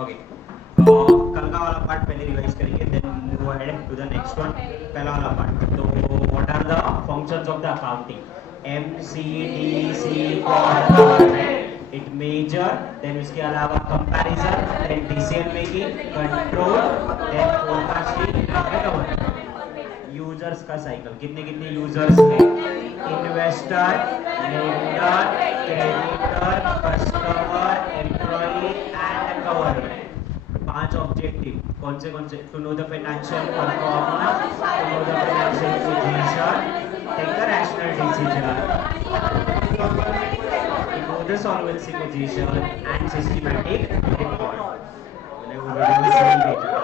Okay, कल का वाला पार्ट पहले रिवाइज करेंगे, then move ahead to the next one. पहला वाला पार्ट, तो what are the functions of the accounting? M C D C for government, it measure, देन उसके अलावा comparison, then decision making, control, then forecasting, government. Users का cycle, कितने कितने users हैं? Investor, lender, creditor, customer, employee and government. पांच objective कौन से? To know the financial performance, to know the financial position, take the rational decision, to know the solvency position and systematic record. मैंने वो video सही भेजा,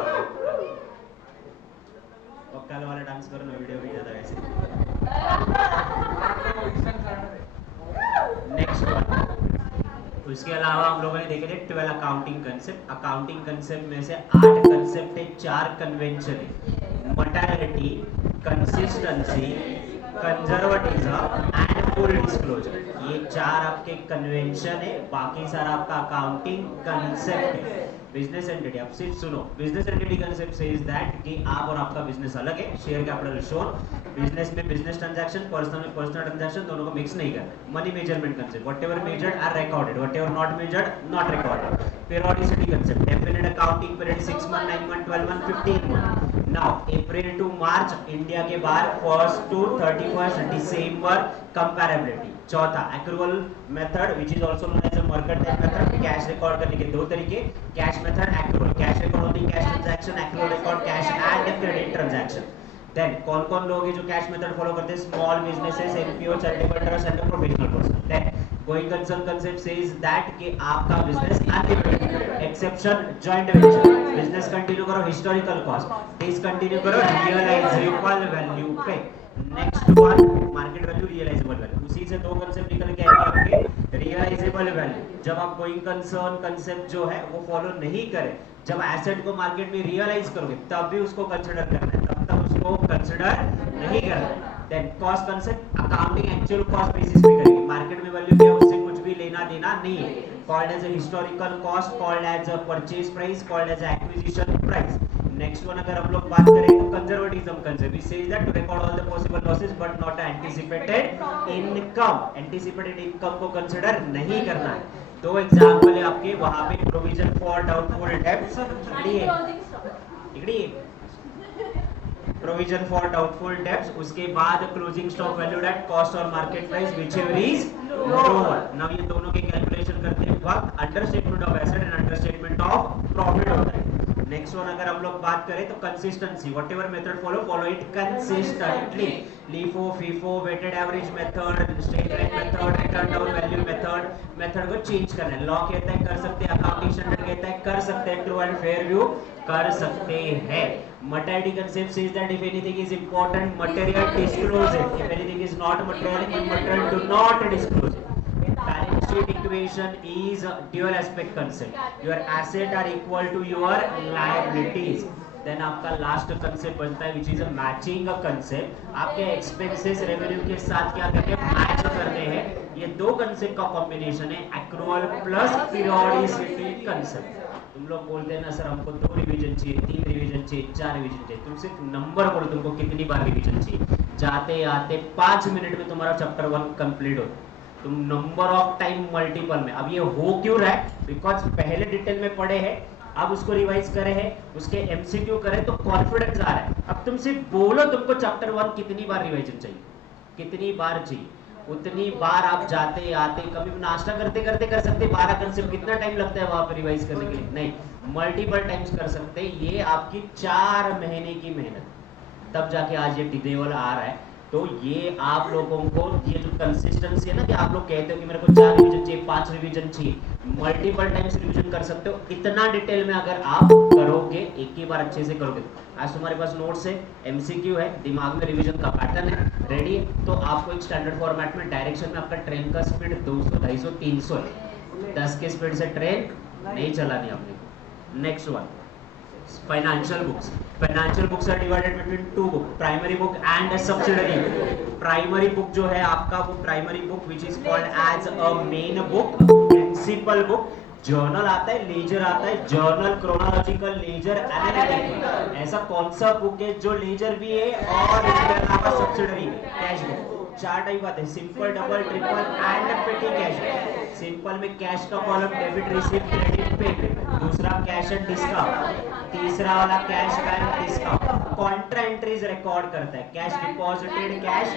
और कल वाला डांस करो ना, वीडियो भेजा था वैसे। नेक्स्ट वन, उसके अलावा हम लोगों ने देखे थे 12 अकाउंटिंग कंसेप्ट। अकाउंटिंग कंसेप्ट में से 8 कंसेप्ट है, 4 कन्वेंशन है। Modality, consistency, conservatism and full disclosure, ये 4 आपके कन्वेंशन है, बाकी सारा आपका अकाउंटिंग कंसेप्ट है। बिजनेस एंटिटी, अब सिर्फ सुनो, business entity concept says that कि आप और आपका बिजनेस अलग है, शेयर कैपिटल शोन, बिजनेस में बिजनेस ट्रांजैक्शन, पर्सनल में पर्सनल ट्रांजैक्शन, दोनों को मिक्स नहीं करना। Money measurement concept, whatever measured are recorded, whatever not measured not recorded. Periodicity concept, definite accounting period 6 month, 9 month, 12 month, 15 month. Now April to March India के बाहर, 1st to 31st December comparability. चौथा accrual method which is also known as a mercantile method, cash record करने के दो तरीके, cash method, accrual. Cash record होती है cash transaction, accrual record cash and credit transaction. Then कौन कौन लोग हैं जो कैश मेथड फॉलो करते हैं? Small businesses, NPO, charitable trust and professional person. Then going concern concept says that कि आपका business unlimited, exception joint venture, business continue करो हिस्टोरिकल कॉस्ट, डिसकंटिन्यू करो रियलाइजेबल वैल्यू पे। Next one, market value, realisable value, उसी से दो concept निकल के आएंगे आपके। रियलाइजेबल वैल्यू, जब आप गोइंग कंसर्न कंसेप्ट जो है वो फॉलो नहीं करें, जब एसेट को मार्केट में रियलाइज करोगे तब भी उसको कंसिडर करना है, तब तक उसको कंसिडर नहीं करना है। Then cost concept, accounting actual cost basis पे करेंगे, मार्केट में वैल्यू क्या है उससे कुछ भी लेना देना नहीं है। Called as a historical cost, called as a purchase price, called as acquisition price. Next one अगर हम लोग बात करें तो conservatism concept, it says that to record all the possible losses but not anticipated income, anticipated income को consider नहीं करना है। दो एग्जांपल है आपके वहां पे, provision for doubtful debts, provision for doubtful debts, उसके बाद closing stock valued at cost और market price whichever is lower. Now ये दोनों के कैलकुलेशन करते वक्त under statement of asset and under statement of profit होता है। नेक्स्ट वन अगर हम लोग बात करें तो consistency, whatever method follow it consistently. LIFO, FIFO, weighted average method, straight line method, written down value method को चेंज करना है। लॉ कहता है कर सकते हैं, अकाउंटिंग स्टैंडर्ड कहता है कर सकते हैं, ट्रू एंड फेयर व्यू कर सकते हैं। Materiality concept says that if anything is important, material disclose it. If anything is not material, immaterial, do not disclose it. Balance sheet equation is a dual aspect concept. Your asset are equal to your liabilities. Then आपका last concept बनता है which is a matching concept, आपके expenses revenue के साथ क्या करके match करने हैं। ये दो कंसेप्ट का कॉम्बिनेशन है, एक्रूअल प्लस पीरियोडिसिटी कंसेप्ट। तुम लोग बोलते हैं ना सर हमको 2 रिवीजन चाहिए, 3 रिवीजन चाहिए, 4 रिवीजन चाहिए, तुम सिर्फ नंबर बोलो तुमको कितनी बार रिवीजन चाहिए। जाते आते 5 मिनट में तुम्हारा चैप्टर 1 कंप्लीट होता है, तुम नंबर ऑफ टाइम मल्टीपल में। अब ये हो क्यों रहा है? बिकॉज पहले डिटेल में पढ़े हैं, अब उसको रिवाइज करे हैं, उसके एमसीक्यू करे तो कॉन्फिडेंस आ रहा है। अब तुम सिर्फ बोलो तुमको चैप्टर 1 कितनी बार रिवाइजन चाहिए, कितनी बार चाहिए, उतनी बार आप जाते आते, कभी नाश्ता करते करते कर सकते। 12 कंसेप्ट कितना टाइम लगता है वहां पर रिवाइज करने के लिए? नहीं, मल्टीपल टाइम्स कर सकते। ये आपकी 4 महीने की मेहनत, तब जाके आज ये डिटेल आ रहा है। तो ये आप लोगों को ये जो कंसिस्टेंसी है ना, कि आप लोग कहते हो कि मेरे को 4 रिवीजन चाहिए, 5 रिवीजन चाहिए, मल्टीपल टाइम्स रिवीजन कर सकते हो। इतना डिटेल में अगर आप करोगे, एक ही बार अच्छे से करोगे, आज तुम्हारे पास नोट्स है, एमसीक्यू है, दिमाग में रिवीजन का पैटर्न है, रेडी है, तो आपको एक स्टैंडर्ड फॉर्मेट में डायरेक्शन में आपका ट्रेन का स्पीड 200, 250, 300 है। 10 के स्पीड से ट्रेन नहीं चलानी आपने। Next one, financial books. Financial books are divided between two books, primary book and a subsidiary book. Primary book जो है आपका, वो primary book which is called as a main book, principal book. Journal आता है, laser आता है, journal, chronological, laser, analytical. ऐसा कौन सा बुक है जो लेजर भी है और इसके अलावा सब्सिडरी भी? Cash book. चार टाइप आते हैं, सिंपल, डबल, ट्रिपल एंड पेटी कैश। सिंपल में कैश का column debit, receive, credit, paid. दूसरा कैश एंड डिस्काउंट। तीसरा वाला cash bank discount. Contra entries record करता है, cash deposited, cash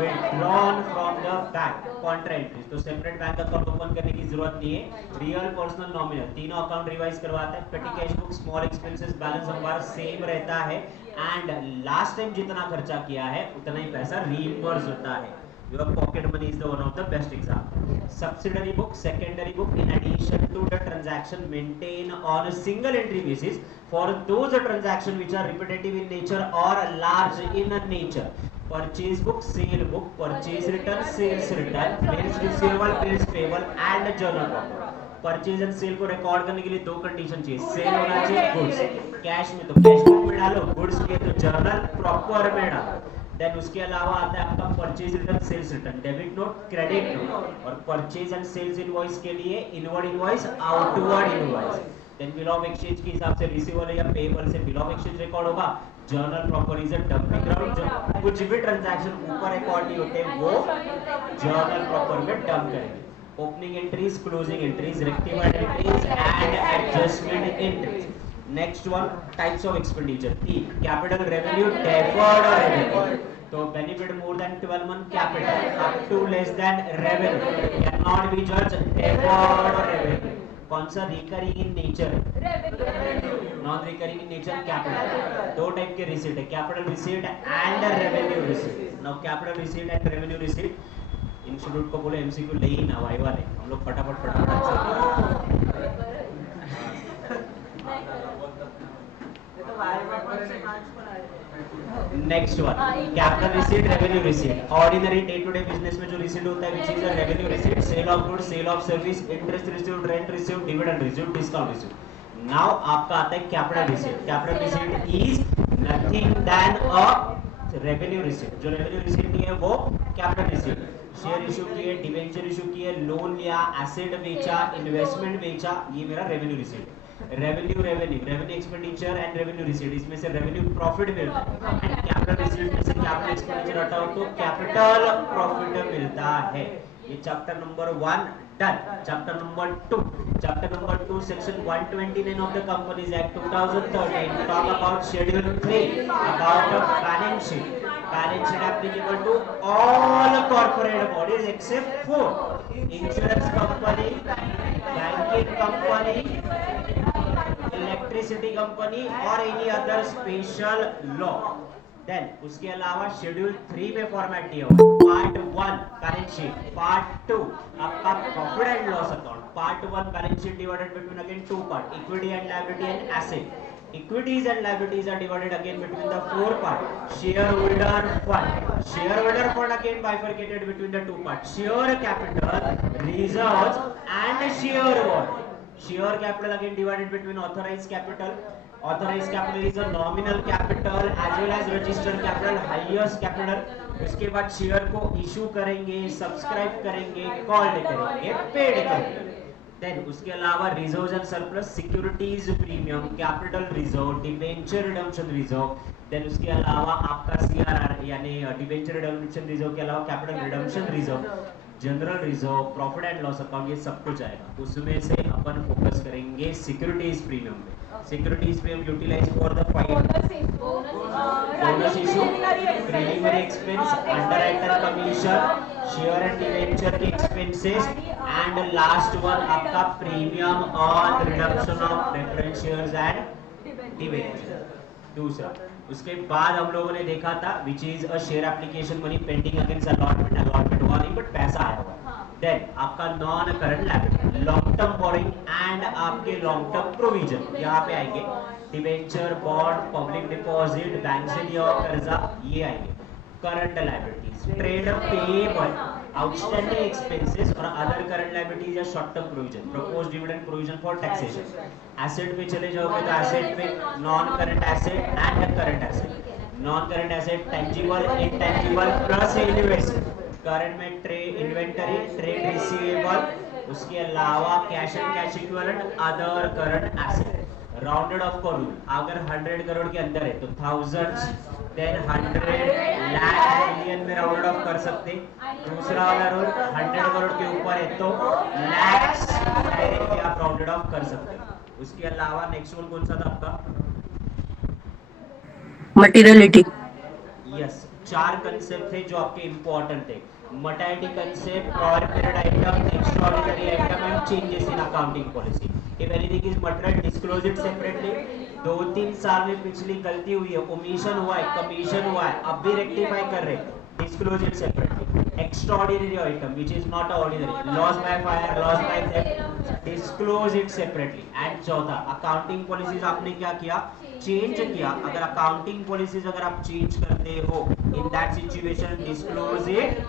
withdrawn from the bank, Contra entries. तो सेपरेट बैंक अकाउंट ओपन करने की जरूरत नहीं है। रियल, पर्सनल, नॉमिनल तीनों अकाउंट रिवाइज करवाता है। पेटी cash book small expenses balance हमारा सेम रहता है एंड लास्ट टाइम जितना खर्चा किया है उतना ही पैसा रीइंबर्स होता है। Your pocket money is the one of the best example. Subsidiary book, secondary book, in addition to the transaction maintain on a single entry basis for those transactions which are repetitive in nature or large in nature. Purchase book, sale book, purchase return, sales return, bills receivable, bills payable and journal proper. Purchase and sale को record करने के लिए दो condition चाहिए, cell होना चाहिए, goods. Cash में तो कैश बुक में डालो, गुड्स में तो जर्नल प्रॉपर में डालो। देन उसके अलावा आता है आपका purchase return, sales return, debit note, credit note. और परचेज एंड सेल्स इनवॉइस के लिए inward invoice, outward invoice. Then bill of exchange के हिसाब से रिसीवेबल या पेएबल से बिल ऑफ एक्सचेंज रिकॉर्ड होगा। Journal proper is a dumping ground, जो कुछ भी ट्रांजैक्शन ऊपर रिकॉर्ड नहीं होते वो जर्नल प्रॉपर में डंप करेंगे। Opening entries, closing entries, rectified entries and adjustment entries. Next one, types of expenditure. Capital, revenue, deferred और रेवेन्यू। तो benefit more than 12 month capital, up to less than revenue, can not be जज deferred और revenue. कौन सा recurring in nature? Non recurring in nature capital. दो type के receipt है, capital receipt and revenue receipt. Now capital receipt and revenue receipt, institute को बोले MCQ ले ही ना, वाइवा ले, हम लोग फटाफट next one, capital receipt, revenue receipt. Ordinary day to day business में जो रिसीट होता है which is a revenue receipt, sale of goods, sale of service, interest received, rent received, dividend received, discount received. Now आपका आता है capital receipt. Capital receipt is nothing than a revenue receipt. जो revenue receipt नहीं है वो capital receipt. Share issue किए, debenture issue किए, loan लिया, एसेट बेचा, इन्वेस्टमेंट बेचा, ये मेरा रेवेन्यू रिसीट है। Revenue, revenue expenditure and revenue receipt, इसमें से रेवेन्यू प्रॉफिट मिलता है एंड कैपिटल रिसीट में से कैपिटल एक्सपेंडिचर हटाओ तो कैपिटल प्रॉफिट मिलता है। ये chapter number 1 done. Chapter number 2, chapter number 2 section 129 of the companies act 2013 talk about schedule 3 about balance sheet. Balance sheet applicable to all corporate bodies except for insurance company, banking company, electricity company or any other special law. Then उसके अलावा schedule 3 में format दिया हुआ है। Part 1 balance sheet, part 2 आपका profit and loss account. Part 1 balance sheet divided between again two part, equity and liability and asset. Equities and liabilities are divided again between the four parts. Shareholder fund. Shareholder fund again bifurcated between the two parts. Share capital, reserves and share bond. Share capital again divided between authorized capital. Authorized capital is a nominal capital as well as registered capital, highest capital. उसके बाद share को issue करेंगे, subscribe करेंगे, called करेंगे, paid करेंगे। Then उसके अलावा reserves and surplus, securities premium, capital reserve, debenture redemption reserve. Then उसके अलावा आपका सीआरआर यानी डिबेंचर रिडम्पशन रिजर्व के अलावा capital redemption reserve, general reserve, profit and loss account, ये सब कुछ आएगा। उसमें से अपन फोकस करेंगे सिक्योरिटीज प्रीमियम पे। Securities premium utilise for the bonus issue, preliminary expense, underwriter commission, share and debenture के एक्सपेंसेस एंड लास्ट वन आपका premium on redemption of preference shares and debenture. दूसरा उसके बाद हम लोगों ने देखा था which is a share application money pending against allotment. Allotment हुआ नहीं बट पैसा आया हुआ। देन आपका non current liability, long term borrowing and आपके लॉन्ग टर्म प्रोविजन यहाँ पे आएंगे। Debenture, bond, public deposit, bank से लिया हुआ कर्जा, ये आएंगे। Current liabilities, trade payable, outstanding expenses और अदर करंट लायबिलिटीज या short term provision, proposed dividend provision for taxation. Asset पे चले जाओगे तो एसेट पे non current asset and current asset. Non current asset tangible, intangible plus investment. Current में trade inventory, trade receivable, उसके अलावा cash and cash equivalent, other current asset, rounded off का rule, अगर 100 करोड़ के अंदर है तो थाउजेंड्स, देन 100 लाख मिलियन में राउंडेड ऑफ कर सकते। दूसरा वाला रूल 100 करोड़ के ऊपर है तो लैक्स डायरेक्टली आप राउंडेड ऑफ कर सकते। उसके अलावा नेक्स्ट रूल कौन सा था आपका? मटेरियलिटी। यस, 4 कंसेप्ट थे जो आपके इंपॉर्टेंट थे। Materiality concept, prior period item, extraordinary item and changes in accounting policy. If anything is material, disclose it separately. 2-3 साल में पिछली गलती हुई है, ओमिशन हुआ है, कमीशन हुआ है, अब भी रेक्टिफाई कर रहे हैं, disclose it separately. Extraordinary item which is not ordinary, loss by fire, loss by theft, disclose it separately. And चौथा, अकाउंटिंग पॉलिसीज आपने क्या किया? चेंज किया। अगर अकाउंटिंग पॉलिसीज अगर आप चेंज करते हो, इन that situation disclose it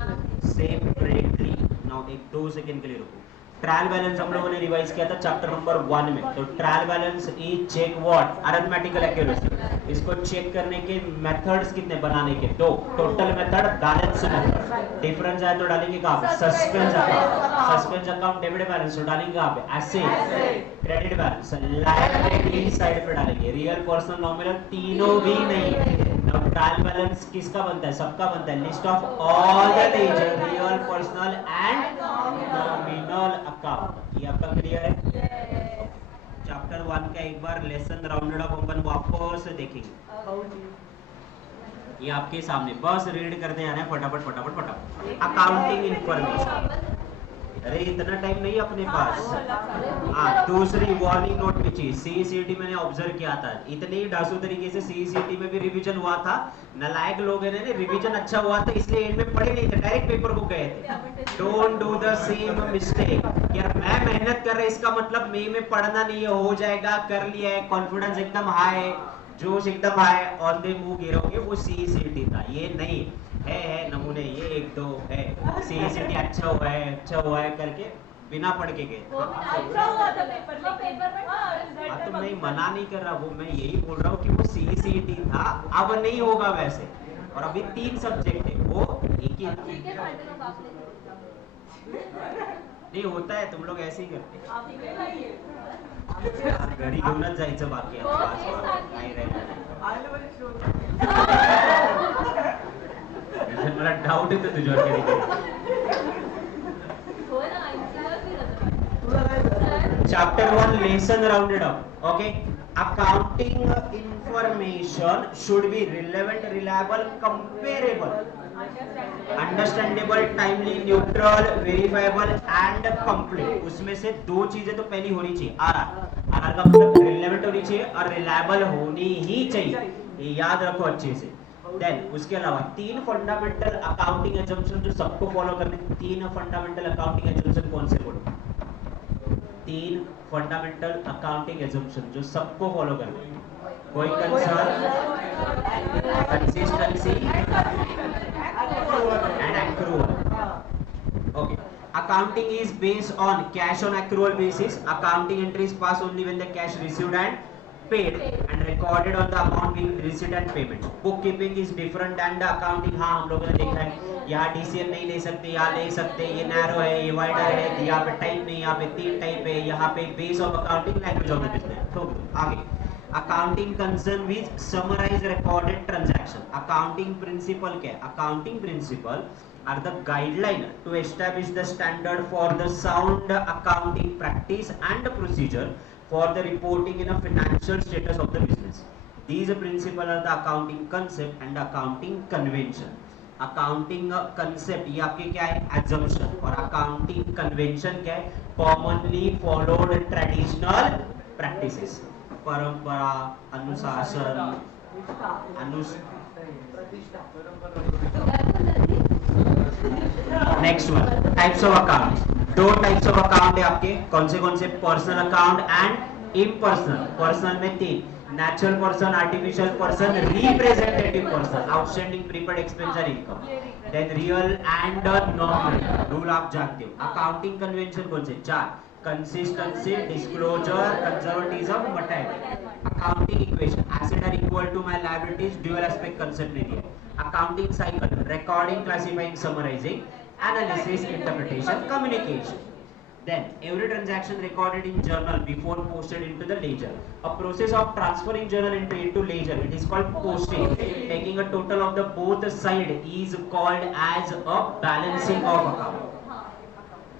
separately. Now 1-2 second के लिए रुको। ट्रायल बैलेंस हम लोगों ने रिवाइज किया था चैप्टर नंबर 1 में। तो trial balance is check what? Arithmetical accuracy. इसको चेक करने के मेथड्स कितने बनाने के? 2। Total method, balance method. Difference है तो डालेंगे कहां पे? Suspense account. Suspense account debit balance तो डालेंगे कहां पे? Asset, credit balance, liability side पे डालेंगे। रियल, पर्सनल, नॉमिनल तीनों भी नहीं है। अब ट्रायल बैलेंस किसका बनता है? सबका बनता है। List of all the ledger, real, personal and nominal account. ये आपका क्लियर है? चैप्टर 1 का एक बार लेसन राउंडेड ऑफ अपन वापस देखेंगे। ये आपके सामने बस रीड करते जाना है फटाफट फटाफट फटाफट। Accounting information. अरे इतना टाइम नहीं अपने पास। हाँ, दूसरी वार्निंग नोट में चाहिए। सीईसीटी मैंने ऑब्जर्व किया था, इतने ही डासू तरीके से सीईसीटी में भी रिवीजन हुआ था। नालायक लोग हैं ने रिवीजन अच्छा हुआ था इसलिए एंड में पढ़े नहीं थे, डायरेक्ट पेपर बुक गए थे। Don't do the same mistake. यार मैं मेहनत कर रहा इसका मतलब मई में पढ़ना नहीं है, हो जाएगा, कर लिया है, कॉन्फिडेंस एकदम हाई, जोश एकदम हाई, ऑन द मूव गिरोगे, वो सीईसीटी था। ये नहीं है नमूने, ये 1-2 है। सीईसीटी अच्छा हुआ है करके बिना पढ़ के गए। अच्छा हुआ था पेपर में। हाँ, तो मैं मना नहीं कर रहा, वो मैं यही बोल रहा हूँ कि वो सीईसीटी था, अब नहीं होगा वैसे। और अभी 3 सब्जेक्ट है, वो एक ही नहीं होता है। तुम लोग ऐसे ही करते घरी घेऊनच जायचं बाकी मला डाउट येतो तुझ्यावर कधी chapter 1 lesson rounded up. Okay, accounting information should be relevant, reliable, comparable, understandable, timely, neutral, verifiable and complete. उसमें से 2 चीजें तो पहली होनी चाहिए। आर का मतलब रिलेवेंट होनी चाहिए और रिलायबल होनी ही चाहिए, ये याद रखो अच्छे से। देन उसके अलावा 3 फंडामेंटल अकाउंटिंग एजम्पशन जो सबको फॉलो करने। 3 फंडामेंटल अकाउंटिंग एजम्पशन कौन से बोलो? 3 फंडामेंटल अकाउंटिंग एजम्पशन जो सबको फॉलो करने। कोई concern, consistency and accrual. Okay. Accounting is based on cash on accrual basis. Accounting entries pass only when the cash received and paid and recorded on the amount being receipt and payment. Bookkeeping is different than the accounting. हाँ, हम लोगों ने देखा है, यहाँ DCM नहीं ले सकते, यहाँ ले सकते, ये नैरो है, ये वाइडर है, यहाँ पे टाइप नहीं, यहाँ पे 3 टाइप है, यहाँ पे base of accounting, language of the business. तो आगे accounting concern with summarise recorded transaction. Accounting principle क्या है? Accounting principle are the guideline to establish the standard for the sound accounting practice and procedure for the reporting in a financial status of the business. These principles are the accounting concept and accounting convention. Accounting concept ये आपके क्या है? assumption। और accounting convention क्या है? commonly followed traditional practices। परंपरा, अनुशासन, next one types of account. 2 types of account है आपके। कौन से? Personal account and impersonal. Personal में 3, natural person, artificial person, representative person, outstanding prepaid expense and income. Then real and nominal. Rule आप जानते हो। अकाउंटिंग कन्वेंशन कौन से? 4, consistency, disclosure, conservatism, material. Accounting equation, asset are equal to my liabilities, dual aspect concept नहीं दिया। accounting cycle, recording, classifying, summarizing, analysis, interpretation, communication. Then every transaction recorded in journal before posted into the ledger. A process of transferring journal entry into ledger. It is called posting. Taking a total of the both side is called as a balancing of account.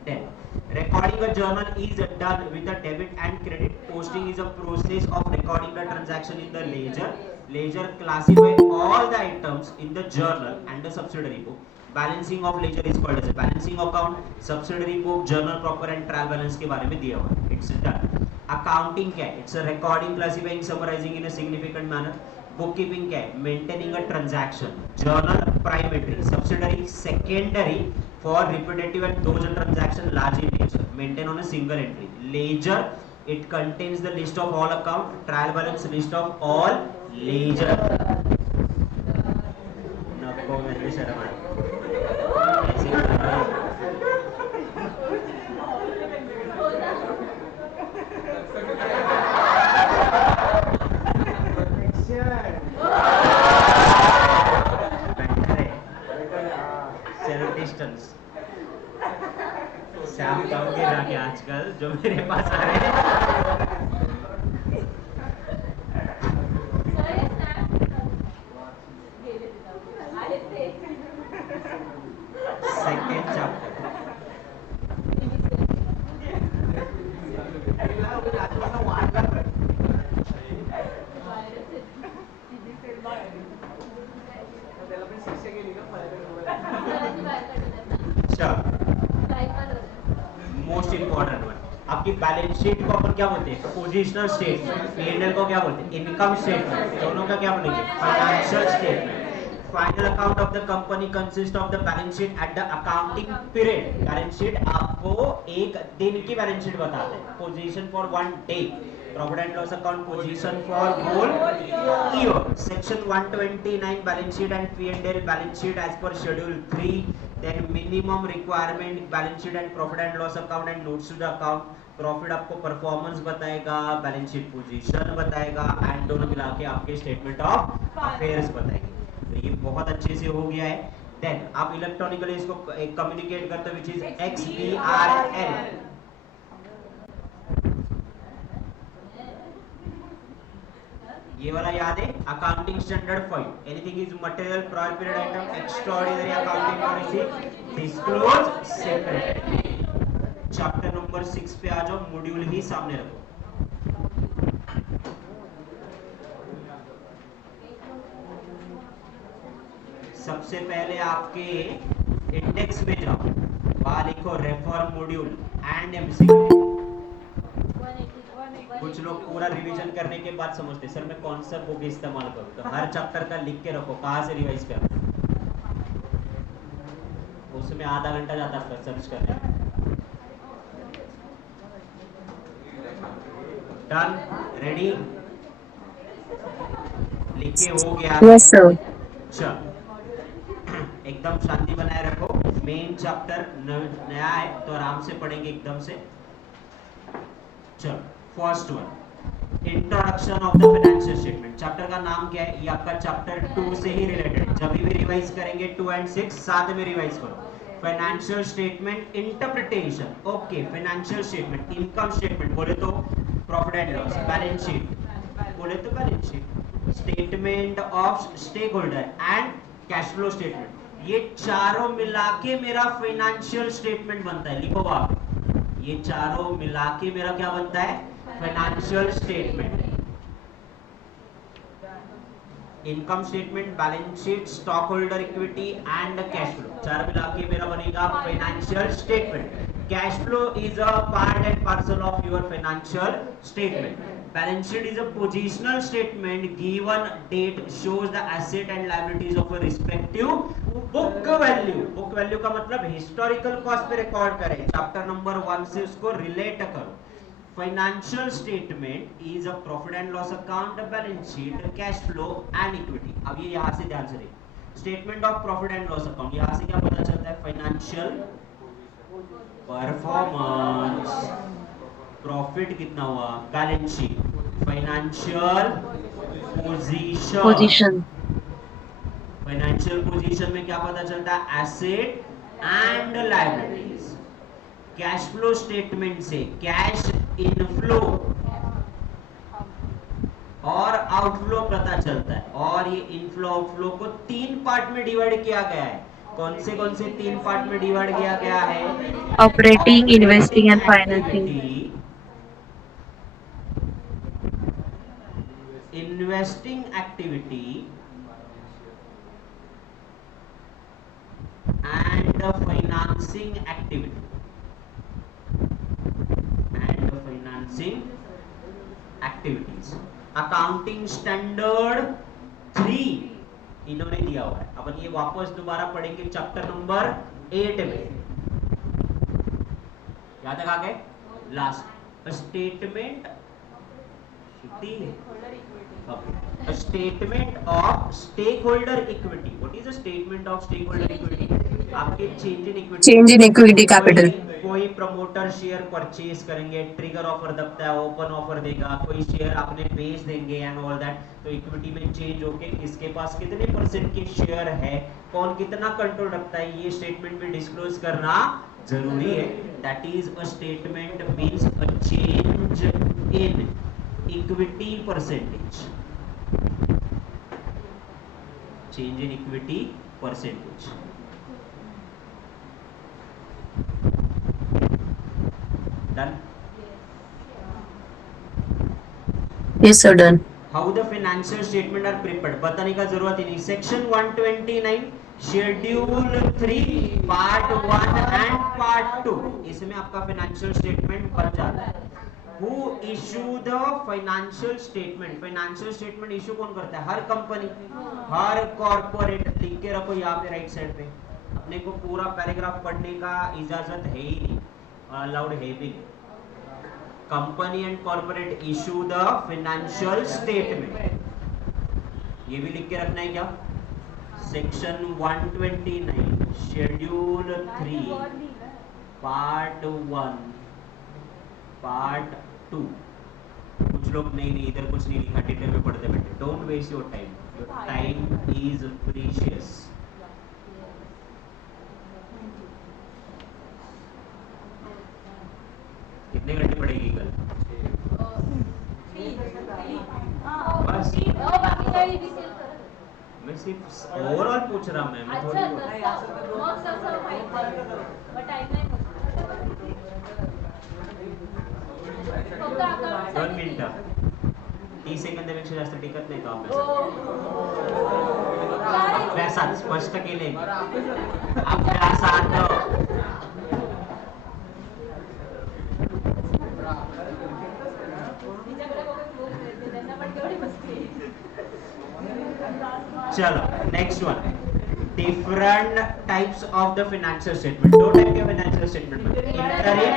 Then recording a journal is done with a debit and credit. Posting is a process of recording the transaction in the ledger. Ledger classify all the items in the journal and the subsidiary book. Balancing of ledger is called as balancing account subsidiary book journal proper and trial balance के बारे में दिया हुआ है it's done accounting क्या है it's a recording classifying summarising in a significant manner book keeping क्या है maintaining a transaction journal primary subsidiary secondary for repetitive and those transaction large in nature maintain on a single entry ledger it contains the list of all account trial balance list of all ledger नको मेरे शर्म I self distance Sam कम के जाके आजकल जो मेरे पास आ रहे हैं second chapter most important one आपकी बैलेंस शीट को अपन क्या बोलते हैं पोजिशनल स्टेटमेंट पीएनएल को क्या बोलते हैं इनकम स्टेटमेंट दोनों का क्या बोलेंगे financial statement final account of the company consist of the balance sheet at the accounting period balance sheet आपको एक दिन की बैलेंस शीट बताते हैं position for one day profit and loss account position for whole year section 129 balance sheet and PNL balance sheet as per schedule 3 then minimum requirement balance sheet and profit and loss account and notes to the account profit आपको performance बताएगा balance sheet position बताएगा and दोनों मिला के आपके statement of affairs बताएंगे तो ये बहुत अच्छे से हो गया है देन आप इलेक्ट्रॉनिकली इसको कम्युनिकेट करते हो व्हिच इज XBRL ये वाला याद है accounting standard 5 anything is material prior period item extraordinary accounting policy disclose separately chapter number 6 पे आ जाओ मॉड्यूल ही सामने रखो सबसे पहले आपके इंडेक्स में जाओ वहां लिखो रेफर मॉड्यूल एंड एमसीक्यू कुछ लोग पूरा रिवीजन करने के बाद समझते सर मैं कौन सा बुक इस्तेमाल करूं तो हर चैप्टर का लिख के रखो कहां से रिवाइज करना उसमें आधा घंटा जाता है सर्च करने में डन रेडी लिख के हो गया यस सर चल एकदम शांति बनाए रखो मेन चैप्टर नया है तो आराम से पढ़ेंगे एकदम से चलो first one introduction of the financial statement chapter का नाम क्या है ये आपका चैप्टर 2 से ही रिलेटेड जब भी रिवाइज करेंगे 2 एंड 6 साथ में रिवाइज करो financial statement interpretation okay financial statement income statement बोले तो profit and loss balance sheet बोले तो balance sheet statement of stake holder and cash flow statement ये चारों मिला के मेरा फाइनेंशियल स्टेटमेंट बनता है लिखो आप ये चारों मिला के मेरा क्या बनता है financial statement income statement balance sheet stock holder equity and cash flow चार मिला के मेरा बनेगा financial statement cash flow is a part and parcel of your financial statement balance sheet is a positional statement given date shows the asset and liabilities of a respective book value का मतलब historical cost पे record करें chapter number 1 से उसको relate करो financial statement is a profit and loss account balance sheet cash flow and equity अब ये यहां से ध्यान से देखिए statement of profit and loss account यहां से क्या पता चलता है फाइनेंशियल परफॉर्मेंस प्रॉफिट कितना हुआ balance sheet financial position financial position में क्या पता चलता है asset and liabilities cash flow statement से कैश इनफ्लो और आउटफ्लो पता चलता है, और ये इनफ्लो आउटफ्लो को 3 पार्ट में डिवाइड किया गया है। कौन से 3 पार्ट में डिवाइड किया गया है? Operating, investing and financing. Investing activity and financing activity and financing activities. Accounting standard 3 इन्होंने दिया हुआ है। अपन ये वापस दोबारा पढ़ेंगे चैप्टर नंबर 8 में। यहाँ तक आ गए? Last statement A statement of stakeholder equity. What is a statement of stakeholder equity? आपके change in equity. Change in equity capital. कोई प्रमोटर शेयर परचेज करेंगे, ट्रिगर ऑफर दबता है, ओपन ऑफर देगा, कोई शेयर अपने बेच देंगे एंड ऑल दैट, तो इक्विटी में चेंज होके किसके पास कितने परसेंट के शेयर है, कौन कितना कंट्रोल रखता है, ये स्टेटमेंट में डिस्क्लोज करना जरूरी है। That is a statement means a change in equity percentage, change in equity percentage. Done? Yes, sir, done. How the financial statement are prepared? बताने का जरूरत ही नहीं। Section 129 Schedule 3 Part 1 and Part 2 इसमें आपका financial statement बन जाता है। Who issue the financial statement? Financial statement issue कौन करता है? हर कंपनी, हर कॉर्पोरेट। लिख के रखो यहाँ पे राइट साइड पे। अपने को पूरा पैराग्राफ पढ़ने का इजाजत है ही नहीं, अलाउड है भी नहीं। Company and corporate issue the financial statement, ये भी लिख के रखना है क्या? Section 129 schedule 3 part 1 part 2। कुछ लोग नहीं इधर कुछ नहीं लिखा, डिटेल में पढ़ते बैठे। Don't waste your time, your time is precious. कितने घंटे पढ़ेगी कल? बस मैं सिर्फ ओवरऑल पूछ रहा हूँ, मैं थोड़ी दोन मिनिटं 30 सेकंदापेक्षा जास्त टिकत नाही तो अभ्यासात स्पष्ट केले। अभ्यासात चलो next one, different types of the financial statement. दो टाइप के फाइनेंशियल स्टेटमेंट में, interim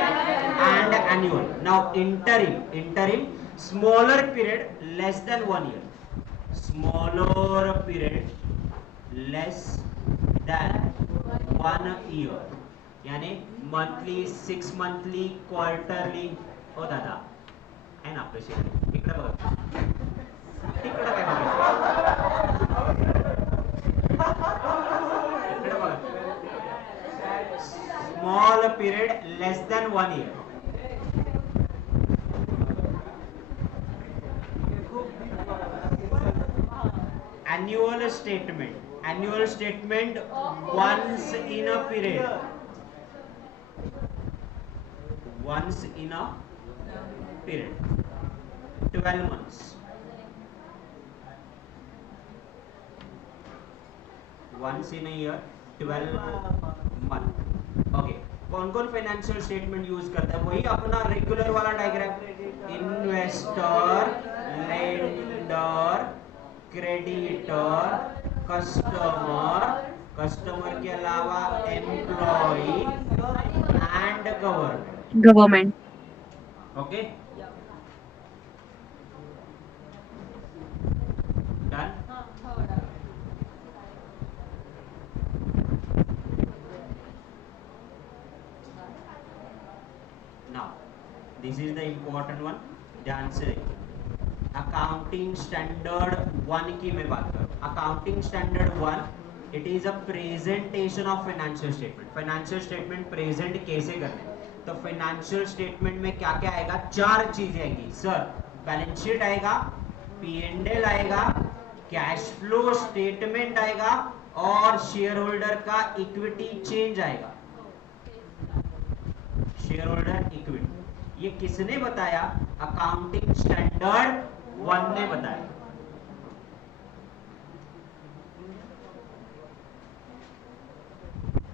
and annual. Now interim smaller period less than 1 year, smaller period less than 1 year, यानी मंथली, 6 मंथली, क्वार्टरली। ओ दादा है ना आपलं शेअर इकडे बघा, तिकडे काय बघा, इकडे बघा, small period less than 1 year. annual statement once in a period, once in a period, 12 months, once in a year, 12 month। Okay, कौन कौन फाइनेंशियल स्टेटमेंट यूज करता है? वही अपना रेगुलर वाला diagram, investor, lender, creditor, customer, customer के अलावा employee and Government. Okay done. Now this is the important one, ध्यान से देखिए। अकाउंटिंग स्टैंडर्ड 1 की मैं बात करूं, accounting standard 1 it is a presentation of financial statement. Financial statement present कैसे करना है? तो फाइनेंशियल स्टेटमेंट में क्या क्या आएगा? 4 चीजें आएगी सर। बैलेंस शीट आएगा, P&L आएगा, कैश फ्लो स्टेटमेंट आएगा और शेयर होल्डर का इक्विटी चेंज आएगा। शेयर होल्डर इक्विटी ये किसने बताया? अकाउंटिंग स्टैंडर्ड 1 ने बताया।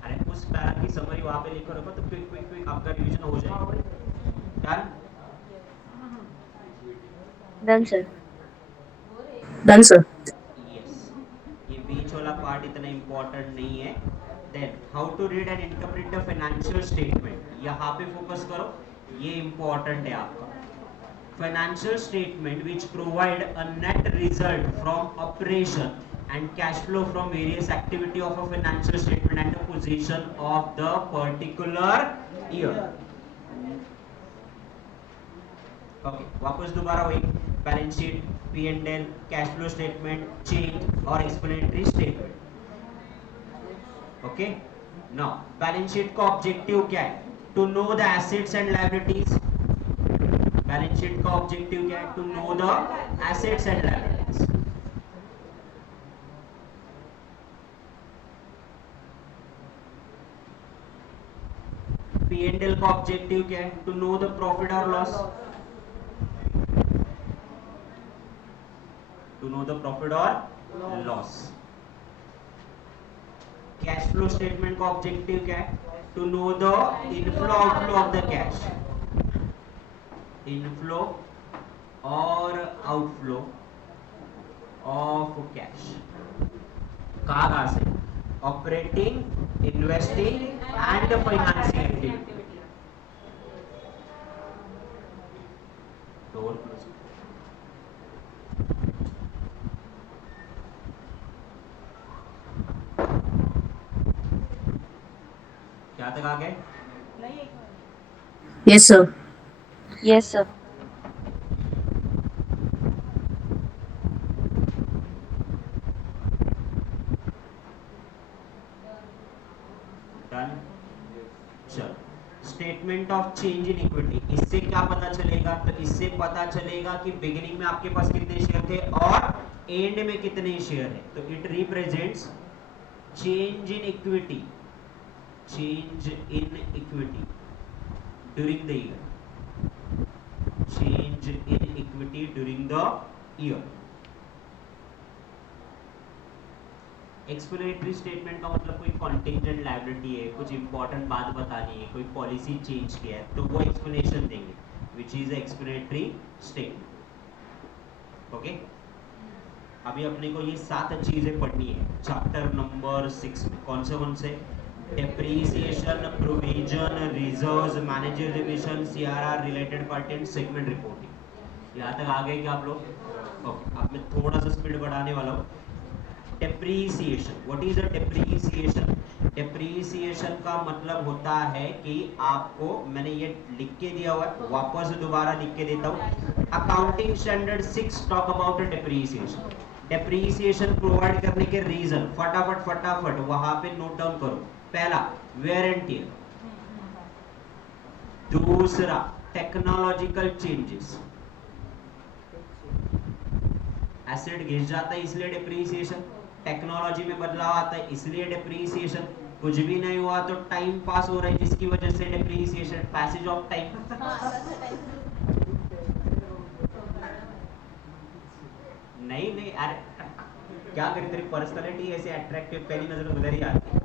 अरे उस पैरा की समरी वहां पे लिखो रखो तो क्विक क्विक क्विक आपका रिवीजन हो जाएगा। Done? Done, sir. Done, sir. Yes, ये बीच वाला पार्ट इतना इंपॉर्टेंट नहीं है। Then how to read and interpret the financial statement, यहाँ पे फोकस करो, ये इंपॉर्टेंट है आपका। Financial statement which provide a net result from operation and cash flow from various activity of a financial statement and the position of the particular year. Okay, वापस दोबारा वही balance sheet, P&L, cash flow statement, change और explanatory statement. Okay, now balance sheet का objective क्या है? To know the assets and liabilities. Balance sheet का objective क्या है? To know the assets and liabilities. P&L का ऑब्जेक्टिव क्या है? टू नो द प्रॉफिट और loss. To know the profit और लॉस। कैश फ्लो स्टेटमेंट का ऑब्जेक्टिव क्या है? To know the inflow outflow of the cash. Inflow और outflow of cash कहाँ से? Operating, investing and financing activity. Door close. क्या तक आ गए? Yes, sir. Yes, sir. Done? चलो, statement of change in equity, इससे क्या पता चलेगा? तो इससे पता चलेगा कि बिगिनिंग में आपके पास कितने शेयर थे और एंड में कितने शेयर है। तो it represents change in equity, change in equity during the year, change in equity during the year. Explanatory statement का मतलब कोई कॉन्टिंजेंट लायबिलिटी है, कुछ इंपॉर्टेंट बात बतानी है, कोई पॉलिसी चेंज किया है तो वो एक्सप्लेनेशन देंगे, which is explanatory statement. Okay, अभी अपने को ये 7 चीजें पढ़नी है चैप्टर नंबर 6 में। कौन से? Depreciation, provision, reserves, manager revision, CRR, related party and segment reporting. यहाँ तक आ गए क्या आप लोग? ओके, अब मैं थोड़ा सा स्पीड बढ़ाने वाला हूँ। Depreciation, what is a depreciation? Depreciation का मतलब होता है कि आपको, मैंने ये लिख के दिया हुआ है, वापस दोबारा लिख के देता हूँ। Accounting standard 6 talk about depreciation. Depreciation provide करने के रीजन फटाफट वहां पे नोट डाउन करो। पहला, वेयर एंड टियर। दूसरा, टेक्नोलॉजिकल चेंजेस, एसेट घिस जाता है इसलिए डेप्रीसिएशन, टेक्नोलॉजी में बदलाव आता है इसलिए डेप्रीसिएशन, कुछ भी नहीं हुआ तो टाइम पास हो रहा है जिसकी वजह से डेप्रीसिएशन, पैसेज ऑफ टाइम। नहीं अरे क्या करें, तेरी पर्सनालिटी ऐसे अट्रैक्टिव, पहली नजर उधर ही आती है।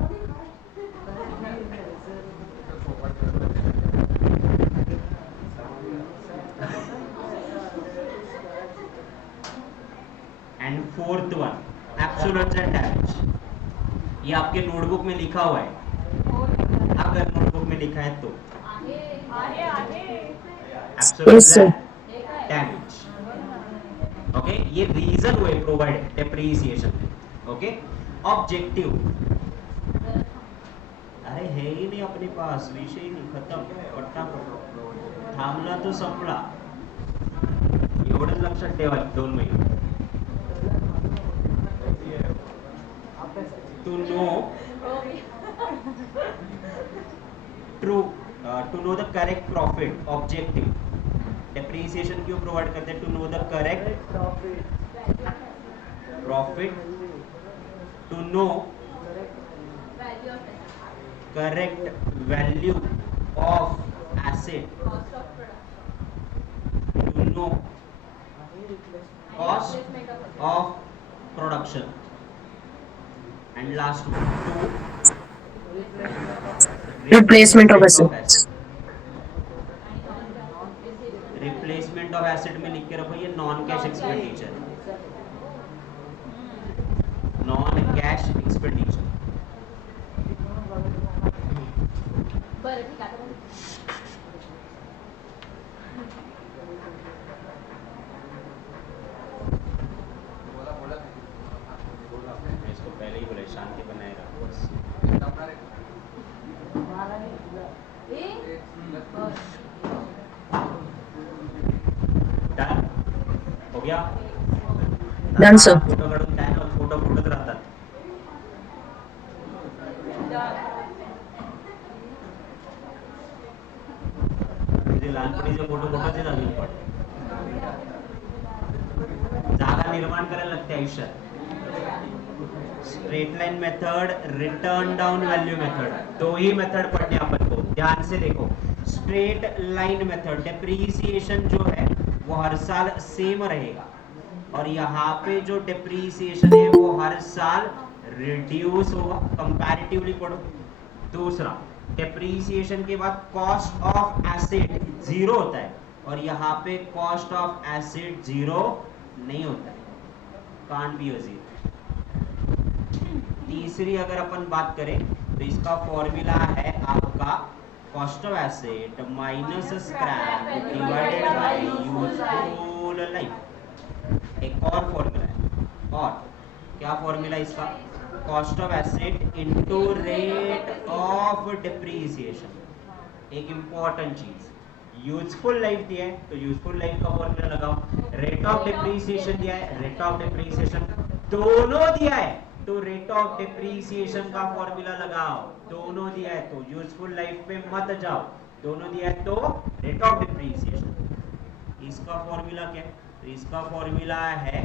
And fourth one, absolute damage. ये आपके नोटबुक में लिखा हुआ है, अगर नोटबुक में लिखा है तो Yes, sir. डैमेज। ओके, ये रीजन हुए प्रोवाइड डेप्रीसिएशन। ओके, ऑब्जेक्टिव, अरे है ही नहीं अपने पास, विषय ही नहीं, खत्म, फटाफट थांबला तो संपला, एवढंच लक्षात ठेवा 2 महिने। to know true to know the correct profit objective, depreciation क्यों प्रोवाइड करते हैं? To know the correct profit, to know correct value of asset, to know cost of production, and last one to Replacement of assets. Replacement of asset में लिख के रखो ये non cash expenditure, non cash expenditure. बरं ठीक आहे मैं इसको पहले ही बोला शांति बनाए रखो बस। डन हो गया? Done, sir. फोटो काढून काय ना फोटो फुटत राहतात। म्हणजे लहानपणीचे फोटो फोटोचे अजून पण जागा निर्माण करायला लागते आयुष्यात। Straight line method, written down value method, दो ही मेथड पढ़ने अपन को, ध्यान से देखो। स्ट्रेट लाइन मेथड डेप्रीसिएशन जो है वो हर साल सेम रहेगा और यहाँ पे जो डेप्रीसिएशन है वो हर साल रिड्यूस होगा। कंपैरेटिवली पढ़ो। दूसरा, डेप्रीसिएशन के बाद कॉस्ट ऑफ एसेट जीरो होता है और यहाँ पे कॉस्ट ऑफ एसेट जीरो नहीं होता है, कांट बी अ जीरो। तीसरी अगर अपन बात करें तो इसका फॉर्मूला है आपका cost of asset minus scrap divided by useful life. एक और फॉर्मूला है, और क्या फॉर्मूला इसका? Cost of asset into rate of depreciation. एक इंपॉर्टेंट चीज, यूजफुल लाइफ दिया है तो यूजफुल लाइफ का फॉर्मूला लगाओ, रेट ऑफ डिप्रीसिएशन दिया है, रेट ऑफ डिप्रीसिएशन दोनों दिया है तो रेट ऑफ डिप्रीसिएशन का फॉर्मूला लगाओ। दोनों दिया है तो यूजफुल लाइफ पे मत जाओ, दोनों दिया है तो रेट ऑफ डिप्रीसिएशन। इसका फॉर्मूला क्या है? तो इसका फॉर्मूला है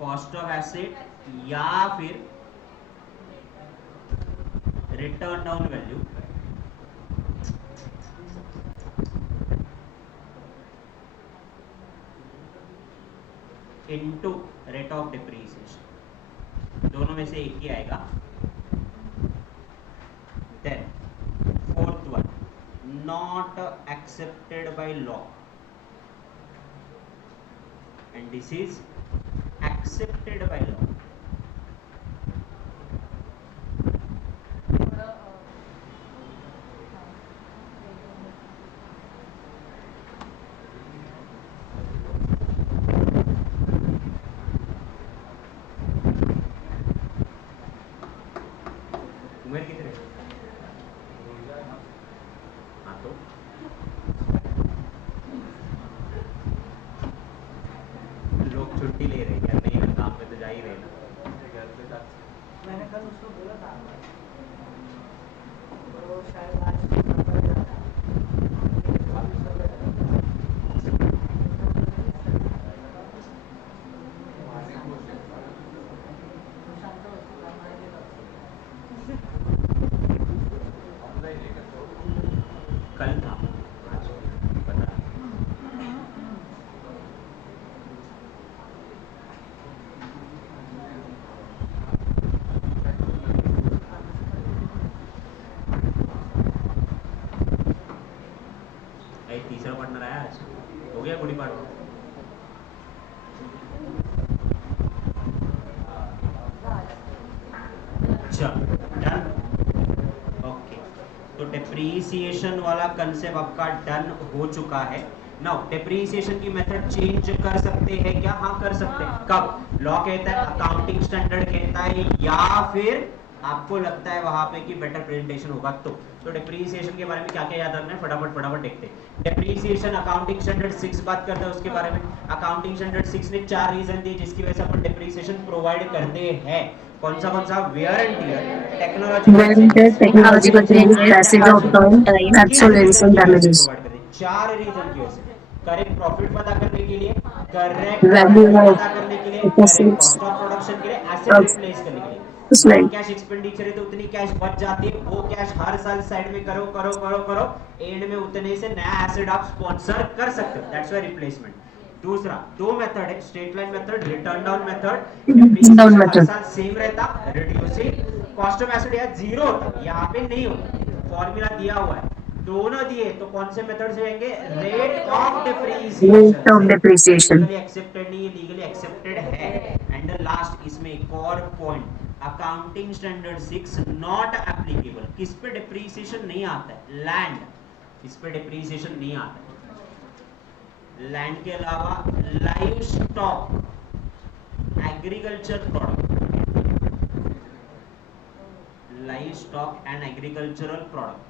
कॉस्ट ऑफ एसेट या फिर written down value into rate of depreciation, दोनों में से एक ही आएगा। Then fourth one, not accepted by law and this is accepted by law. उम्र कितने? हाँ तो लोग छुट्टी ले रहे हैं क्या? नहीं ना, काम पे तो जा ही रहे ना। मैंने कल उसको बोला था वो शायद आज कल था, आज पता नहीं। तीसरा पार्टनर आया आज, हो गया गुड़ी पार्टनर। Done, okay. तो डेप्रीसिएशन वाला कंसेप्ट आपका डन हो चुका है। नाउ डेप्रीसिएशन की मेथड चेंज कर सकते हैं क्या? हाँ कर सकते हैं। कब? लॉ कहता है, अकाउंटिंग स्टैंडर्ड कहता है, या फिर आपको लगता है वहां पे कि बेटर प्रेजेंटेशन होगा तो डिप्रीसिएशन के बारे में क्या क्या याद रखना है, फटाफट देखते हैं। डिप्रीसिएशन अकाउंटिंग स्टैंडर्ड 6 बात करता है उसके बारे में। अकाउंटिंग स्टैंडर्ड 6 ने 4 रीजन दिए जिसकी वजह से अपन डिप्रीसिएशन प्रोवाइड करते हैं। कौन सा wear and tear, technological change, passage of time, obsolescence and damages. चार रीजन की वजह से। करेक्ट प्रॉफिट पता करने के लिए, करेक्ट Value of पता करने के लिए, correct assets cost of production के लिए, एसेट of रिप्लेस करने के लिए। slide. नॉन कैश एक्सपेंडिचर है तो उतनी कैश बच जाती है, वो कैश हर साल साइड में करो एंड में उतने से नया एसेट आप स्पॉन्सर कर सकते हो, दैट्स व्हाई रिप्लेसमेंट। दूसरा दो मेथड है, straight line method, written down method. Down हर method. साल सेम रहता, रिड्यूसिंग कॉस्ट ऑफ एसेट या जीरो होता, यहाँ पे नहीं होता, फॉर्मूला दिया हुआ है। दोनों दिए तो कौन से मेथड से जाएंगे, rate of depreciation, Rate of depreciation. Legally accepted नहीं है, लीगली एक्सेप्टेड है। एंड लास्ट इसमें एक और point, accounting standard 6 not applicable, किस पे डिप्रीसिएशन नहीं आता है, लैंड, इस पे डिप्रीसिएशन नहीं आता है। लैंड के अलावा live stock, agriculture product, live stock and agricultural product,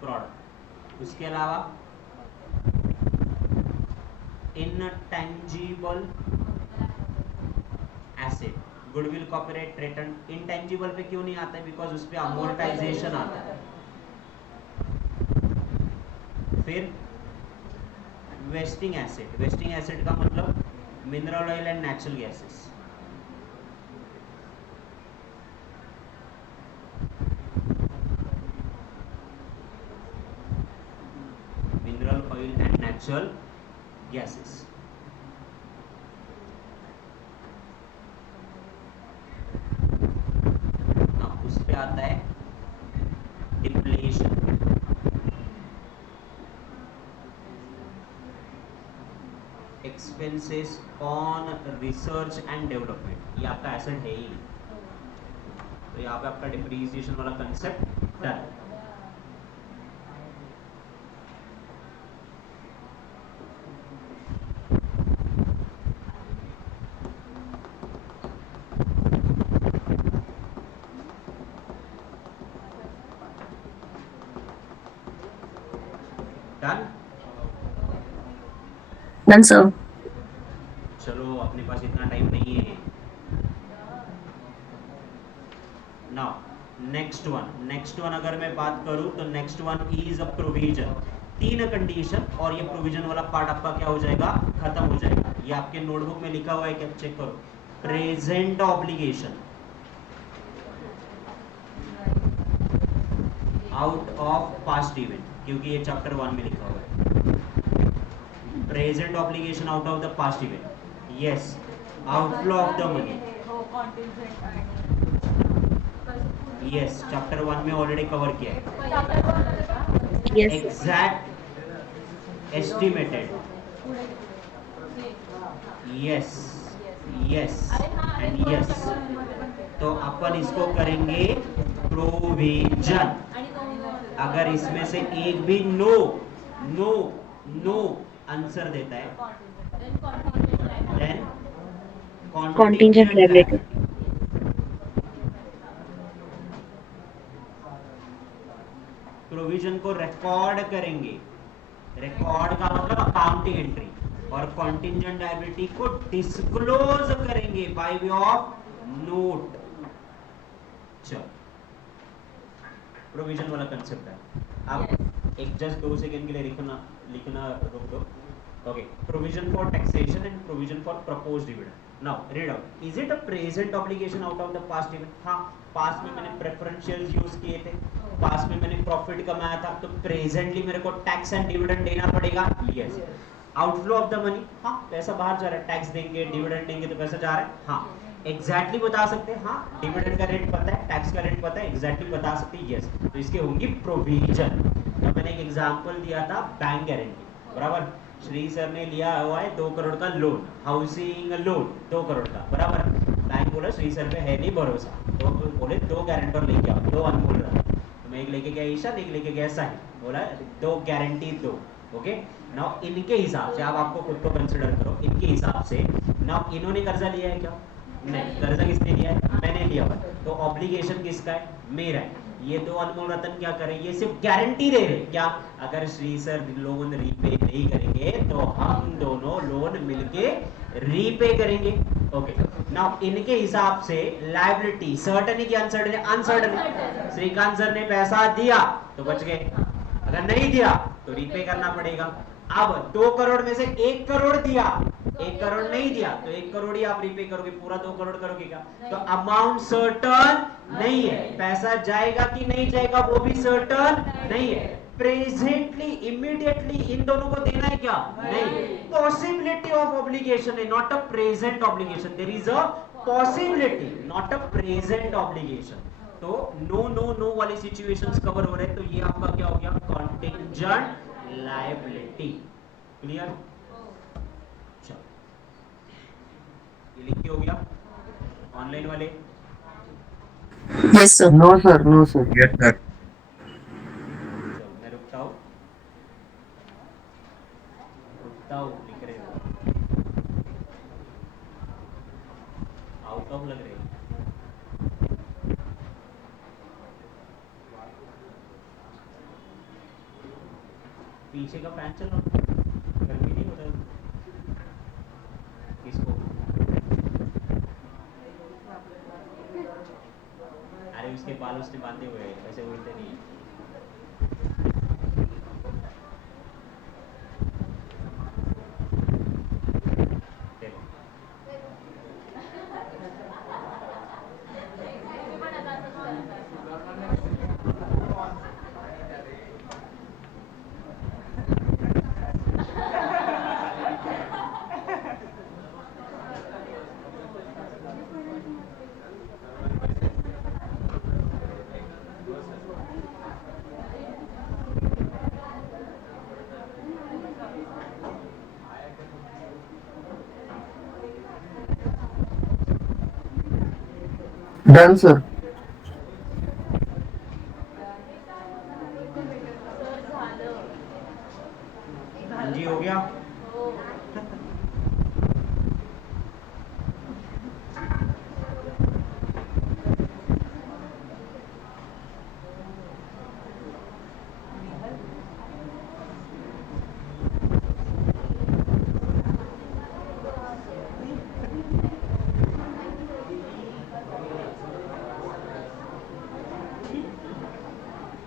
product. उसके अलावा intangible asset, goodwill, copyright, patent. Intangible पे क्यों नहीं आता है, बिकॉज उस पे अमोर्टाइजेशन आता है। फिर वेस्टिंग एसेट, वेस्टिंग एसेट का मतलब mineral oil and natural gases. Mineral oil and natural gases. उस पे आता है depletion, expenses on research and development, ये आपका एसेट है ही नहीं, तो यहाँ पे आपका डिप्रीसिएशन वाला concept done. Done. Done, sir. चलो अपने पास इतना टाइम नहीं है। नाउ नेक्स्ट वन अगर मैं बात करूं तो next one is a provision. 3 condition और ये प्रोविजन वाला पार्ट आपका क्या हो जाएगा, खत्म हो जाएगा। ये आपके नोटबुक में लिखा हुआ है, क्या चेक करो। Present obligation out of past event, क्योंकि ये चैप्टर 1 में लिखा हुआ है। Present obligation out of the past event, yes. Outflow of the money, yes, chapter 1 में ऑलरेडी कवर किया है। Yes. Exact estimated, yes and yes. तो अपन इसको करेंगे प्रोविजन। अगर इसमें से एक भी नो आंसर देता है, देन Contingent liability. प्रोविजन को रिकॉर्ड करेंगे, रिकॉर्ड का मतलब अकाउंटिंग एंट्री, और कॉन्टिंजेंट लायबिलिटी को डिस्क्लोज करेंगे बाय वे ऑफ नोट। चलो प्रोविजन वाला कंसेप्ट है। अब एक जस्ट 2 सेकंड के लिए लिखना रोक दो। Okay, provision for taxation and provision for proposed dividend. Now read out, is it a present obligation out of the past event? हाँ, पास्ट में मैंने प्रेफरेंशियल्स यूज किए थे, पास्ट में मैंने प्रॉफिट कमाया था, तो प्रेजेंटली मेरे को टैक्स एंड डिविडेंड देना पड़ेगा, yes. Outflow of the money, हाँ पैसा बाहर जा रहा है, टैक्स देंगे, डिविडेंड देंगे तो पैसा जा रहा है, हाँ। एग्जैक्टली बता सकते हैं, हाँ डिविडेंड का रेट पता है, टैक्स का रेट पता है, एग्जैक्टली बता सकते हैं, यस। तो इसके होंगी प्रोविजन। तो मैंने एक एग्जांपल दिया था बैंक गारंटी, बराबर। श्री सर ने लिया हुआ है 2 करोड़ का लोन, हाउसिंग लोन 2 करोड़ का, बराबर। बैंक बोला श्री सर पे है नहीं भरोसा, तो बोले 2 गारंटर लेके आओ, 2 अनमोल रहा। तो मैं एक लेके गया ईशान, एक लेके गया साहिल, बोला दो गारंटी दो, ओके। नाउ इनके हिसाब से, आप आपको खुद को कंसिडर करो, इनके हिसाब से नाउ इन्होंने कर्जा लिया है क्या? नहीं। कर्जा किसने लिया है? मैंने लिया हुआ। तो ऑब्लिगेशन किसका है? मेरा है। ये दो अनमोल रतन क्या करें, ये सिर्फ गारंटी दे रहे क्या, अगर श्री सर लोन रीपे नहीं करेंगे तो हम दोनों लोन मिलके रीपे करेंगे, ओके। नाउ इनके हिसाब से लायबिलिटी सर्टेन है कि अनसर्टेन है? अनसर्टेन है। श्रीकांत सर ने पैसा दिया तो बच गए, अगर नहीं दिया तो रीपे करना पड़ेगा। अब 2 करोड़ में से 1 करोड़ दिया, 1 करोड़ नहीं दिया तो 1 करोड़ ही आप रीपे करोगे, पूरा 2 करोड़ करोगे क्या? तो अमाउंट सर्टन नहीं है, पैसा जाएगा कि नहीं जाएगा वो भी सर्टन नहीं है। प्रेजेंटली इमीडिएटली इन दोनों को देना है क्या? नहीं। पॉसिबिलिटी ऑफ ऑब्लिगेशन है, not a present obligation. There is a possibility, not a present obligation. तो नो नो नो वाली सिचुएशंस कवर हो रहे हैं, तो ये आपका क्या हो गया? Contingent liability. क्लियर? चलो ये लिख के हो गया। ऑनलाइन वाले Yes, sir. No, sir. No, sir. Yes, sir. चलो मैं रुकता हूँ लिख रहे हो, आउट ऑफ लग रहे हैं। पीछे का फैन चलो, गर्मी नहीं होता किसको? अरे उसके बाल उसने बांधे हुए हैं, ऐसे उड़ते नहीं है। देखो Done, sir. हाँ जी हो गया।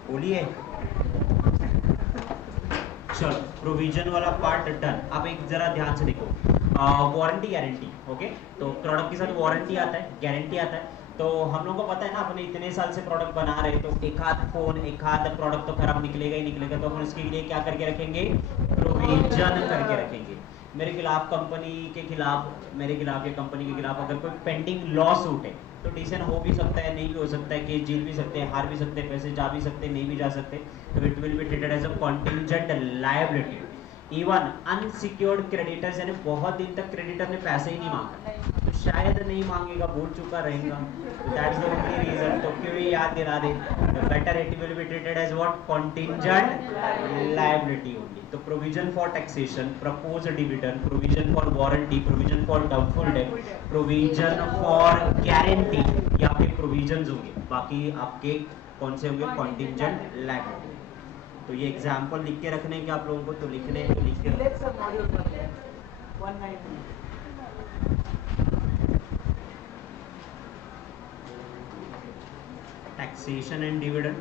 बोलिए। चलो प्रोविजन वाला पार्ट डन। अब एक जरा ध्यान से देखो, वारंटी गारंटी, ओके। तो प्रोडक्ट के साथ वारंटी आता है, गारंटी आता है। तो हम लोगों को पता है ना, अपने इतने साल से प्रोडक्ट बना रहे, तो एक आध फोन एक आध प्रोडक्ट तो खराब निकलेगा ही निकलेगा, तो हम इसके लिए क्या करके रखेंगे? प्रोविजन करके रखेंगे। मेरे खिलाफ, कंपनी के खिलाफ, मेरे खिलाफ या कंपनी के खिलाफ अगर कोई पेंडिंग लॉ सूट है तो डिसीजन हो भी सकता है, नहीं भी हो सकता है, केस जीत भी सकते हैं, हार भी सकते हैं, पैसे जा भी सकते हैं, नहीं भी जा सकते, तो it will be treated as a contingent liability. Even unsecured creditors, यानी बहुत दिन तक क्रेडिटर ने पैसे ही नहीं मांगा, तो शायद नहीं मांगेगा, भूल चुका रहेगा, दैट्स द ओनली रीजन। तो क्यों ये याद दिला दे, better it will be treated as what? Contingent liability only. तो provision for taxation, proposed dividend, provision for warranty, provision for doubtful debt, provision for guarantee, ये आपके प्रोविजंस होंगे। बाकी आपके कौन से होंगे? Contingent liability. तो ये एग्जाम्पल लिख के रखने के आप लोगों को, तो लिखने तो लिख के Select some module from there. 190. taxation and dividend,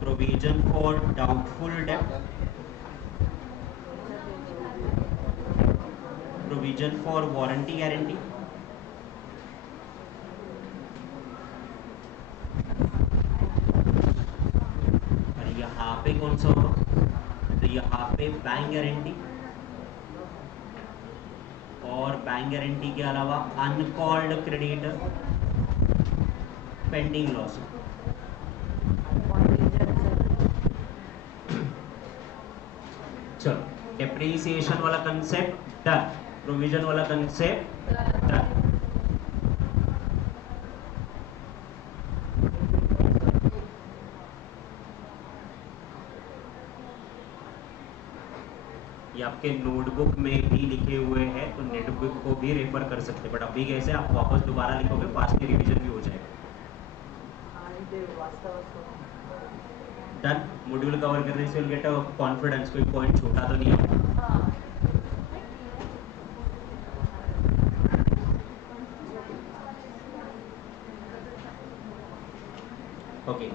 provision for doubtful debt, provision for warranty guarantee, और यहाँ पे कौन सा होगा? तो यहाँ पे बैंक गारंटी, और बैंक गारंटी के अलावा अनकॉल्ड क्रेडिटर, पेंडिंग लॉस। चलो डेप्रिसिएशन वाला कंसेप्ट डन, प्रोविजन वाला कंसेप्ट डन। आपके नोटबुक में भी लिखे हुए हैं, तो नोटबुक को भी रेफर कर सकते हैं, बट अभी कैसे आप वापस दोबारा लिखोगे, फास्टली रिवीजन भी हो जाएगा। डन। मॉड्यूल कवर करने से विल गेट अ कॉन्फिडेंस, कोई पॉइंट छोटा तो नहीं है। Okay,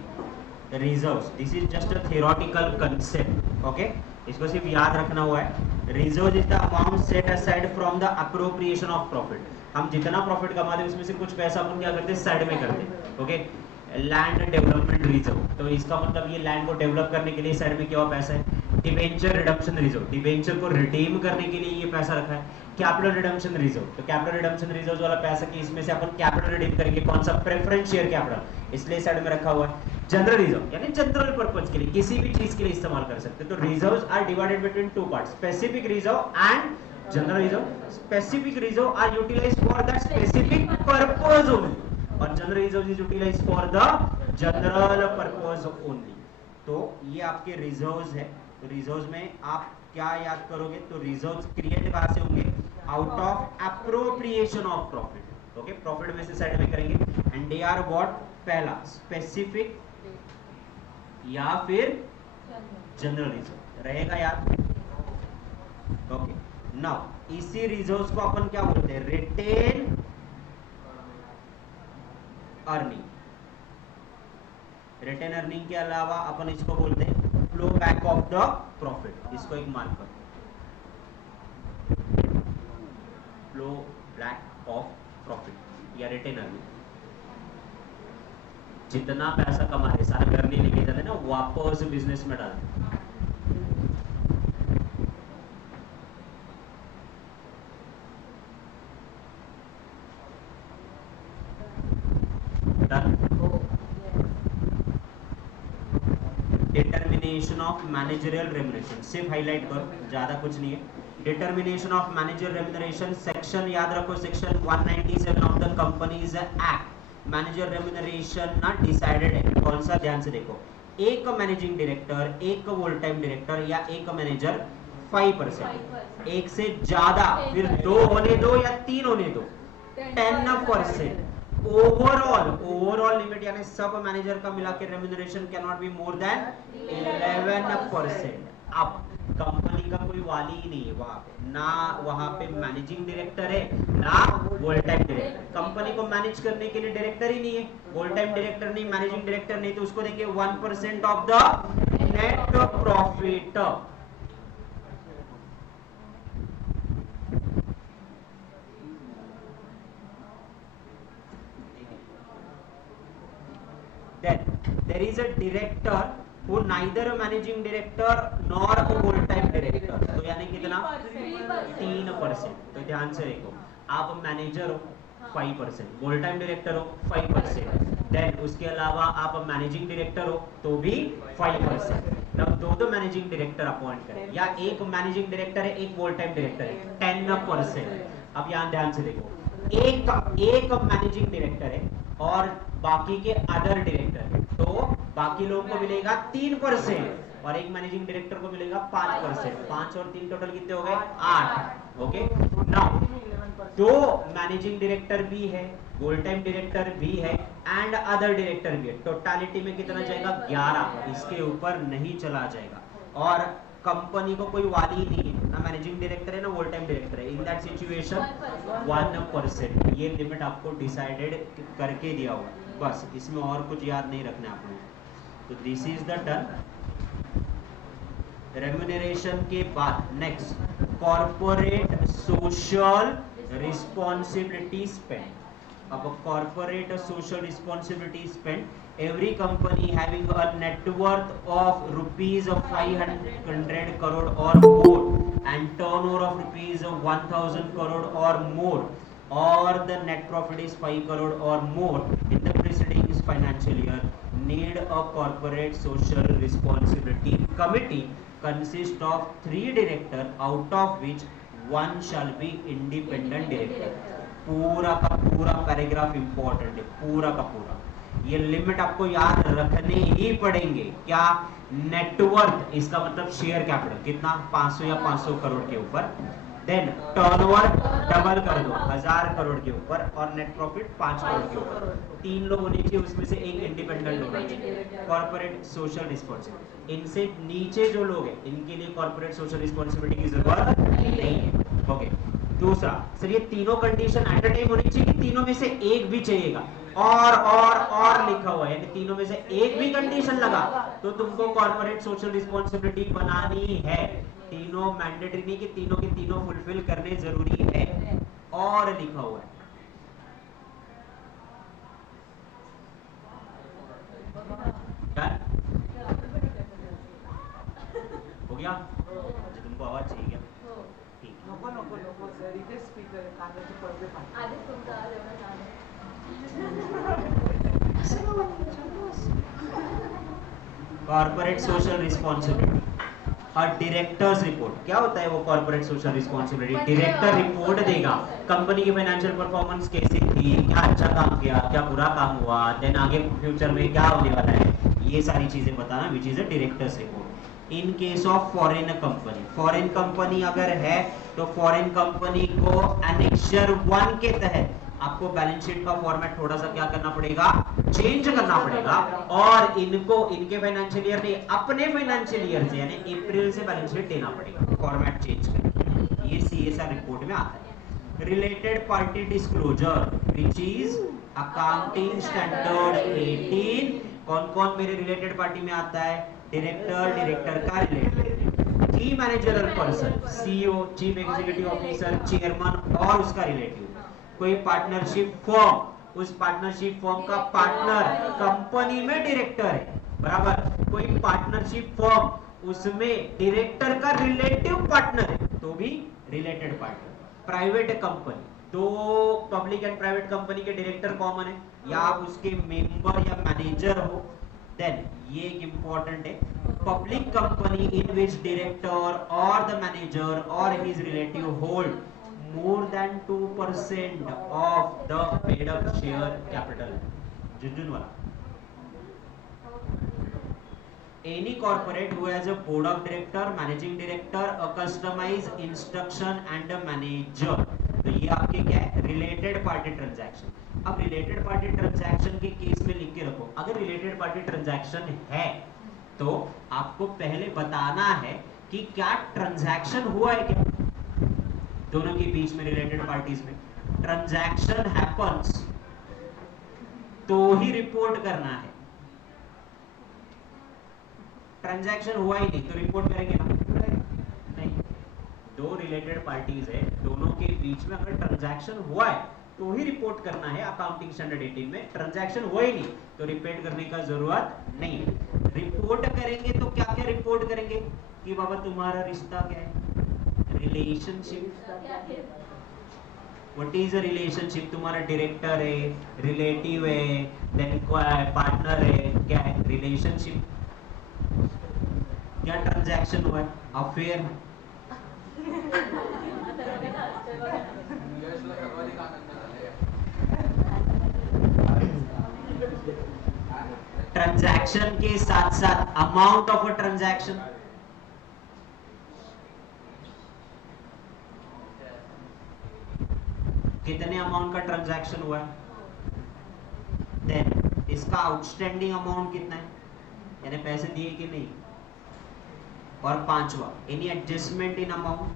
reserves, this is just a theoretical concept. Okay, इसको सिर्फ याद रखना हुआ है। Reserve is the amount set aside from the appropriation of profit. हम जितना प्रॉफिट कमाते हैं उसमें से कुछ पैसा अपन क्या करते हैं, साइड में करते हैं। ओके, लैंड डेवलपमेंट रिजर्व, तो इसका मतलब ये लैंड को डेवलप करने के लिए साइड में क्या हुआ पैसा है। डिबेंचर रिडम्पशन रिजर्व, डिबेंचर को रिडीम करने के लिए ये पैसा रखा है। कैपिटल रिडम्पशन रिजर्व, तो कैपिटल रिडम्पशन रिजर्व वाला पैसा कि इसमें से अपन कैपिटल रिडीम करेंगे, कौन सा, प्रेफरेंस शेयर कैपिटल, इसलिए साइड में रखा हुआ है। जनरल रिजर्व यानी जनरल पर्पस के लिए, किसी भी चीज के लिए इस्तेमाल कर सकते हैं। तो reserves are divided between two parts, specific reserve and general reserve. Specific reserve are utilised for that specific purpose only, और general reserve is utilised for the general purpose only. तो ये आपके रिजर्व्स है। तो रिजर्व्स में आप क्या याद करोगे, तो रिजर्व्स क्रिएट कहां से होंगे, out of appropriation of profit. Okay, profit में से साइड में करेंगे, एंड दे आर व्हाट, पहला स्पेसिफिक या फिर जनरल रिजर्व रहेगा याद। ओके, नाउ इसी रिजर्व्स को अपन क्या बोलते हैं, रिटेन अर्निंग। रिटेन अर्निंग के अलावा अपन इसको बोलते हैं flow back of the profit. इसको एक मार्क कर, फ्लो बैक ऑफ प्रॉफिट या रिटेन अर्निंग। जितना पैसा कमा रहे सारा घर नहीं लेके जाते ना, वापस बिजनेस में डालते। डिटर्मिनेशन ऑफ मैनेजरियल रेम्युनरेशन, सिर्फ हाईलाइट करो, ज्यादा कुछ नहीं है। Determination of managerial remuneration, section याद रखो, section 197 of the companies act. Manager remuneration ना डिसाइडेड है, कौन सा, ध्यान से देखो, एक मैनेजिंग डायरेक्टर, एक फुल टाइम डायरेक्टर या एक मैनेजर 5%, एक से ज्यादा, फिर 2 होने दो या 3 होने दो, 10%। ओवरऑल लिमिट यानी सब मैनेजर का मिला के remuneration can not be more than 11%। अब कंपनी का कोई वाली ही नहीं है वहां पे, ना वहां पे मैनेजिंग डायरेक्टर है ना फुल टाइम डायरेक्टर। कंपनी को मैनेज करने के लिए डायरेक्टर ही नहीं है, फुल टाइम डायरेक्टर नहीं, मैनेजिंग डायरेक्टर नहीं, तो उसको देखिए 1% of the net profit. Then there is a director who neither a managing director nor a full time director, तो यानी कितना, 3%। तो ध्यान से देखो, आप मैनेजर हो 5%, फुल टाइम डायरेक्टर हो 5%, देन उसके अलावा आप मैनेजिंग डायरेक्टर हो तो भी 5%। अब दो मैनेजिंग डायरेक्टर अपॉइंट करें, या एक मैनेजिंग डायरेक्टर है एक फुल टाइम डायरेक्टर है, 10%। अब यहाँ ध्यान से देखो, एक मैनेजिंग डायरेक्टर है और बाकी के अदर डायरेक्टर है, तो बाकी लोगों को मिलेगा 3% और एक मैनेजिंग डायरेक्टर को मिलेगा 5%। 5 और 3 टोटल कितने हो गए, 8। ओके, नाउ 2 मैनेजिंग डायरेक्टर भी है, फुल टाइम डायरेक्टर भी है एंड अदर डायरेक्टर भी है, टोटलिटी में कितना जाएगा, 11, इसके ऊपर नहीं चला जाएगा। और कंपनी को कोई वाली नहीं है, ना मैनेजिंग डायरेक्टर है ना फुल टाइम डायरेक्टर है, इन दैट सिचुएशन 1%। ये लिमिट आपको डिसाइडेड करके दिया हुआ है, बस इसमें और कुछ याद नहीं रखना आपको। तो this is the done remuneration के बाद next corporate social responsibility spend. अब corporate social responsibility spend, every company having a net worth of rupees 500 crore or more and turnover of rupees 1000 crore or more, or the net profit is 5 crore or more in the preceding financial year, need a corporate social responsibility committee consist of 3 director, out of which 1 shall be independent director। पूरा का पूरा paragraph important है, पूरा का पूरा। ये limit आपको याद रखने ही पड़ेंगे। क्या? नेटवर्थ, इसका मतलब शेयर कैपिटल कितना, 500 या 500 करोड़ के ऊपर। देन टर्नओवर डबल कर दो 1000 करोड़ के ऊपर, और नेट प्रॉफिट 5 करोड़ के ऊपर। 3 लोग होने चाहिए, उसमें से एक इंडिपेंडेंट होना चाहिए। कॉर्पोरेट सोशल रिस्पॉन्सिबिलिटी, इनसे नीचे जो लोग हैं इनके लिए कॉर्पोरेट सोशल रिस्पॉन्सिबिलिटी की जरूरत नहीं है। ओके, दूसरा सर, ये तीनों कंडीशन एट अ टाइम होनी चाहिए कि तीनों में से एक भी चाहिएगा? और लिखा हुआ है, यानी तीनों में से एक भी कंडीशन लगा तो तुमको कॉर्पोरेट सोशल रिस्पॉन्सिबिलिटी बनानी है। तीनों मैंडेटरी नहीं कि तीनों के तीनों फुलफिल करने जरूरी है, और लिखा हुआ है। हो गया? तुमको आवाज चाहिए क्या? ठीक है। नको नको नको सर, इथे स्पीकर कानाचे पडदे पाहिजे. आधीच तुमचा आवाज एवढा छान आहे. कॉर्पोरेट सोशल रिस्पॉन्सिबिलिटी और डायरेक्टर्स रिपोर्ट। क्या होता है वो corporate social responsibility? Director report देगा कंपनी की फाइनेंशियल परफॉर्मेंस कैसी थी, क्या अच्छा काम किया, क्या बुरा काम हुआ, देन आगे फ्यूचर में क्या होने वाला है, ये सारी चीजें बताना, विच is a directors report. In case of foreign company, foreign company अगर है तो फॉरेन कंपनी को एनेक्सर 1 के तहत आपको बैलेंस शीट का फॉर्मेट थोड़ा सा क्या करना पड़ेगा, चेंज करना पड़ेगा, और इनको इनके फाइनेंशियल ईयर नहीं अपने फाइनेंशियल ईयर से यानी अप्रैल से बैलेंस शीट देना पड़ेगा, फॉर्मेट चेंज करके। ये सीएसआर रिपोर्ट में आता है। Related party disclosure which is accounting standard 18। कौन कौन मेरे रिलेटेड पार्टी में आता है? डायरेक्टर, डायरेक्टर का रिलेटेड, की managerial person, CEO, chief executive officer, chairman और उसका रिलेटिव, कोई पार्टनरशिप फर्म, उस पार्टनरशिप फर्म का पार्टनर कंपनी में डायरेक्टर है, बराबर। कोई पार्टनरशिप फर्म उसमें डायरेक्टर का रिलेटिव पार्टनर है तो भी रिलेटेड पार्टनर। प्राइवेट कंपनी, दो पब्लिक एंड प्राइवेट कंपनी के डायरेक्टर कॉमन है, या आप उसके मेंबर या मैनेजर हो, देन ये एक इंपॉर्टेंट है, public company in which director और द मैनेजर और his relative hold more than 2% of the paid up share capital. Junjun wala. Any corporate who has a board of director, managing director, a customized instruction and a manager. तो ये आपके क्या है? Related party transaction. अब related party transaction के case में लिख के रखो, अगर रिलेटेड पार्टी ट्रांजैक्शन है तो आपको पहले बताना है कि क्या ट्रांजैक्शन हुआ है क्या दोनों के बीच में, रिलेटेड पार्टीज में। ट्रांजैक्शन हैपन्स तो ही रिपोर्ट करना है, ट्रांजैक्शन हुआ ही नहीं तो रिपोर्ट करेंगे ना? नहीं। दो रिलेटेड पार्टीज है, दोनों के बीच में अगर ट्रांजैक्शन हुआ है तो ही रिपोर्ट करना है अकाउंटिंग स्टैंडर्ड 18 में। ट्रांजैक्शन हुआ ही नहीं तो रिपोर्ट करने का जरूरत नहीं है। रिपोर्ट करेंगे तो क्या क्या रिपोर्ट करेंगे कि बाबा तुम्हारा रिश्ता क्या है, relationship. What is a relationship? तुम्हारा डायरेक्टर है, रिलेटिव है, देन पार्टनर है, क्या है? रिलेशनशिप। क्या ट्रांजैक्शन हुआ है? अफेयर। ट्रांजैक्शन के साथ साथ अमाउंट ऑफ अ ट्रांजैक्शन, कितने अमाउंट का ट्रांजैक्शन हुआ है, देन इसका आउटस्टैंडिंग अमाउंट कितना है, यानी पैसे दिए कि नहीं, और पांचवा any adjustment in amount,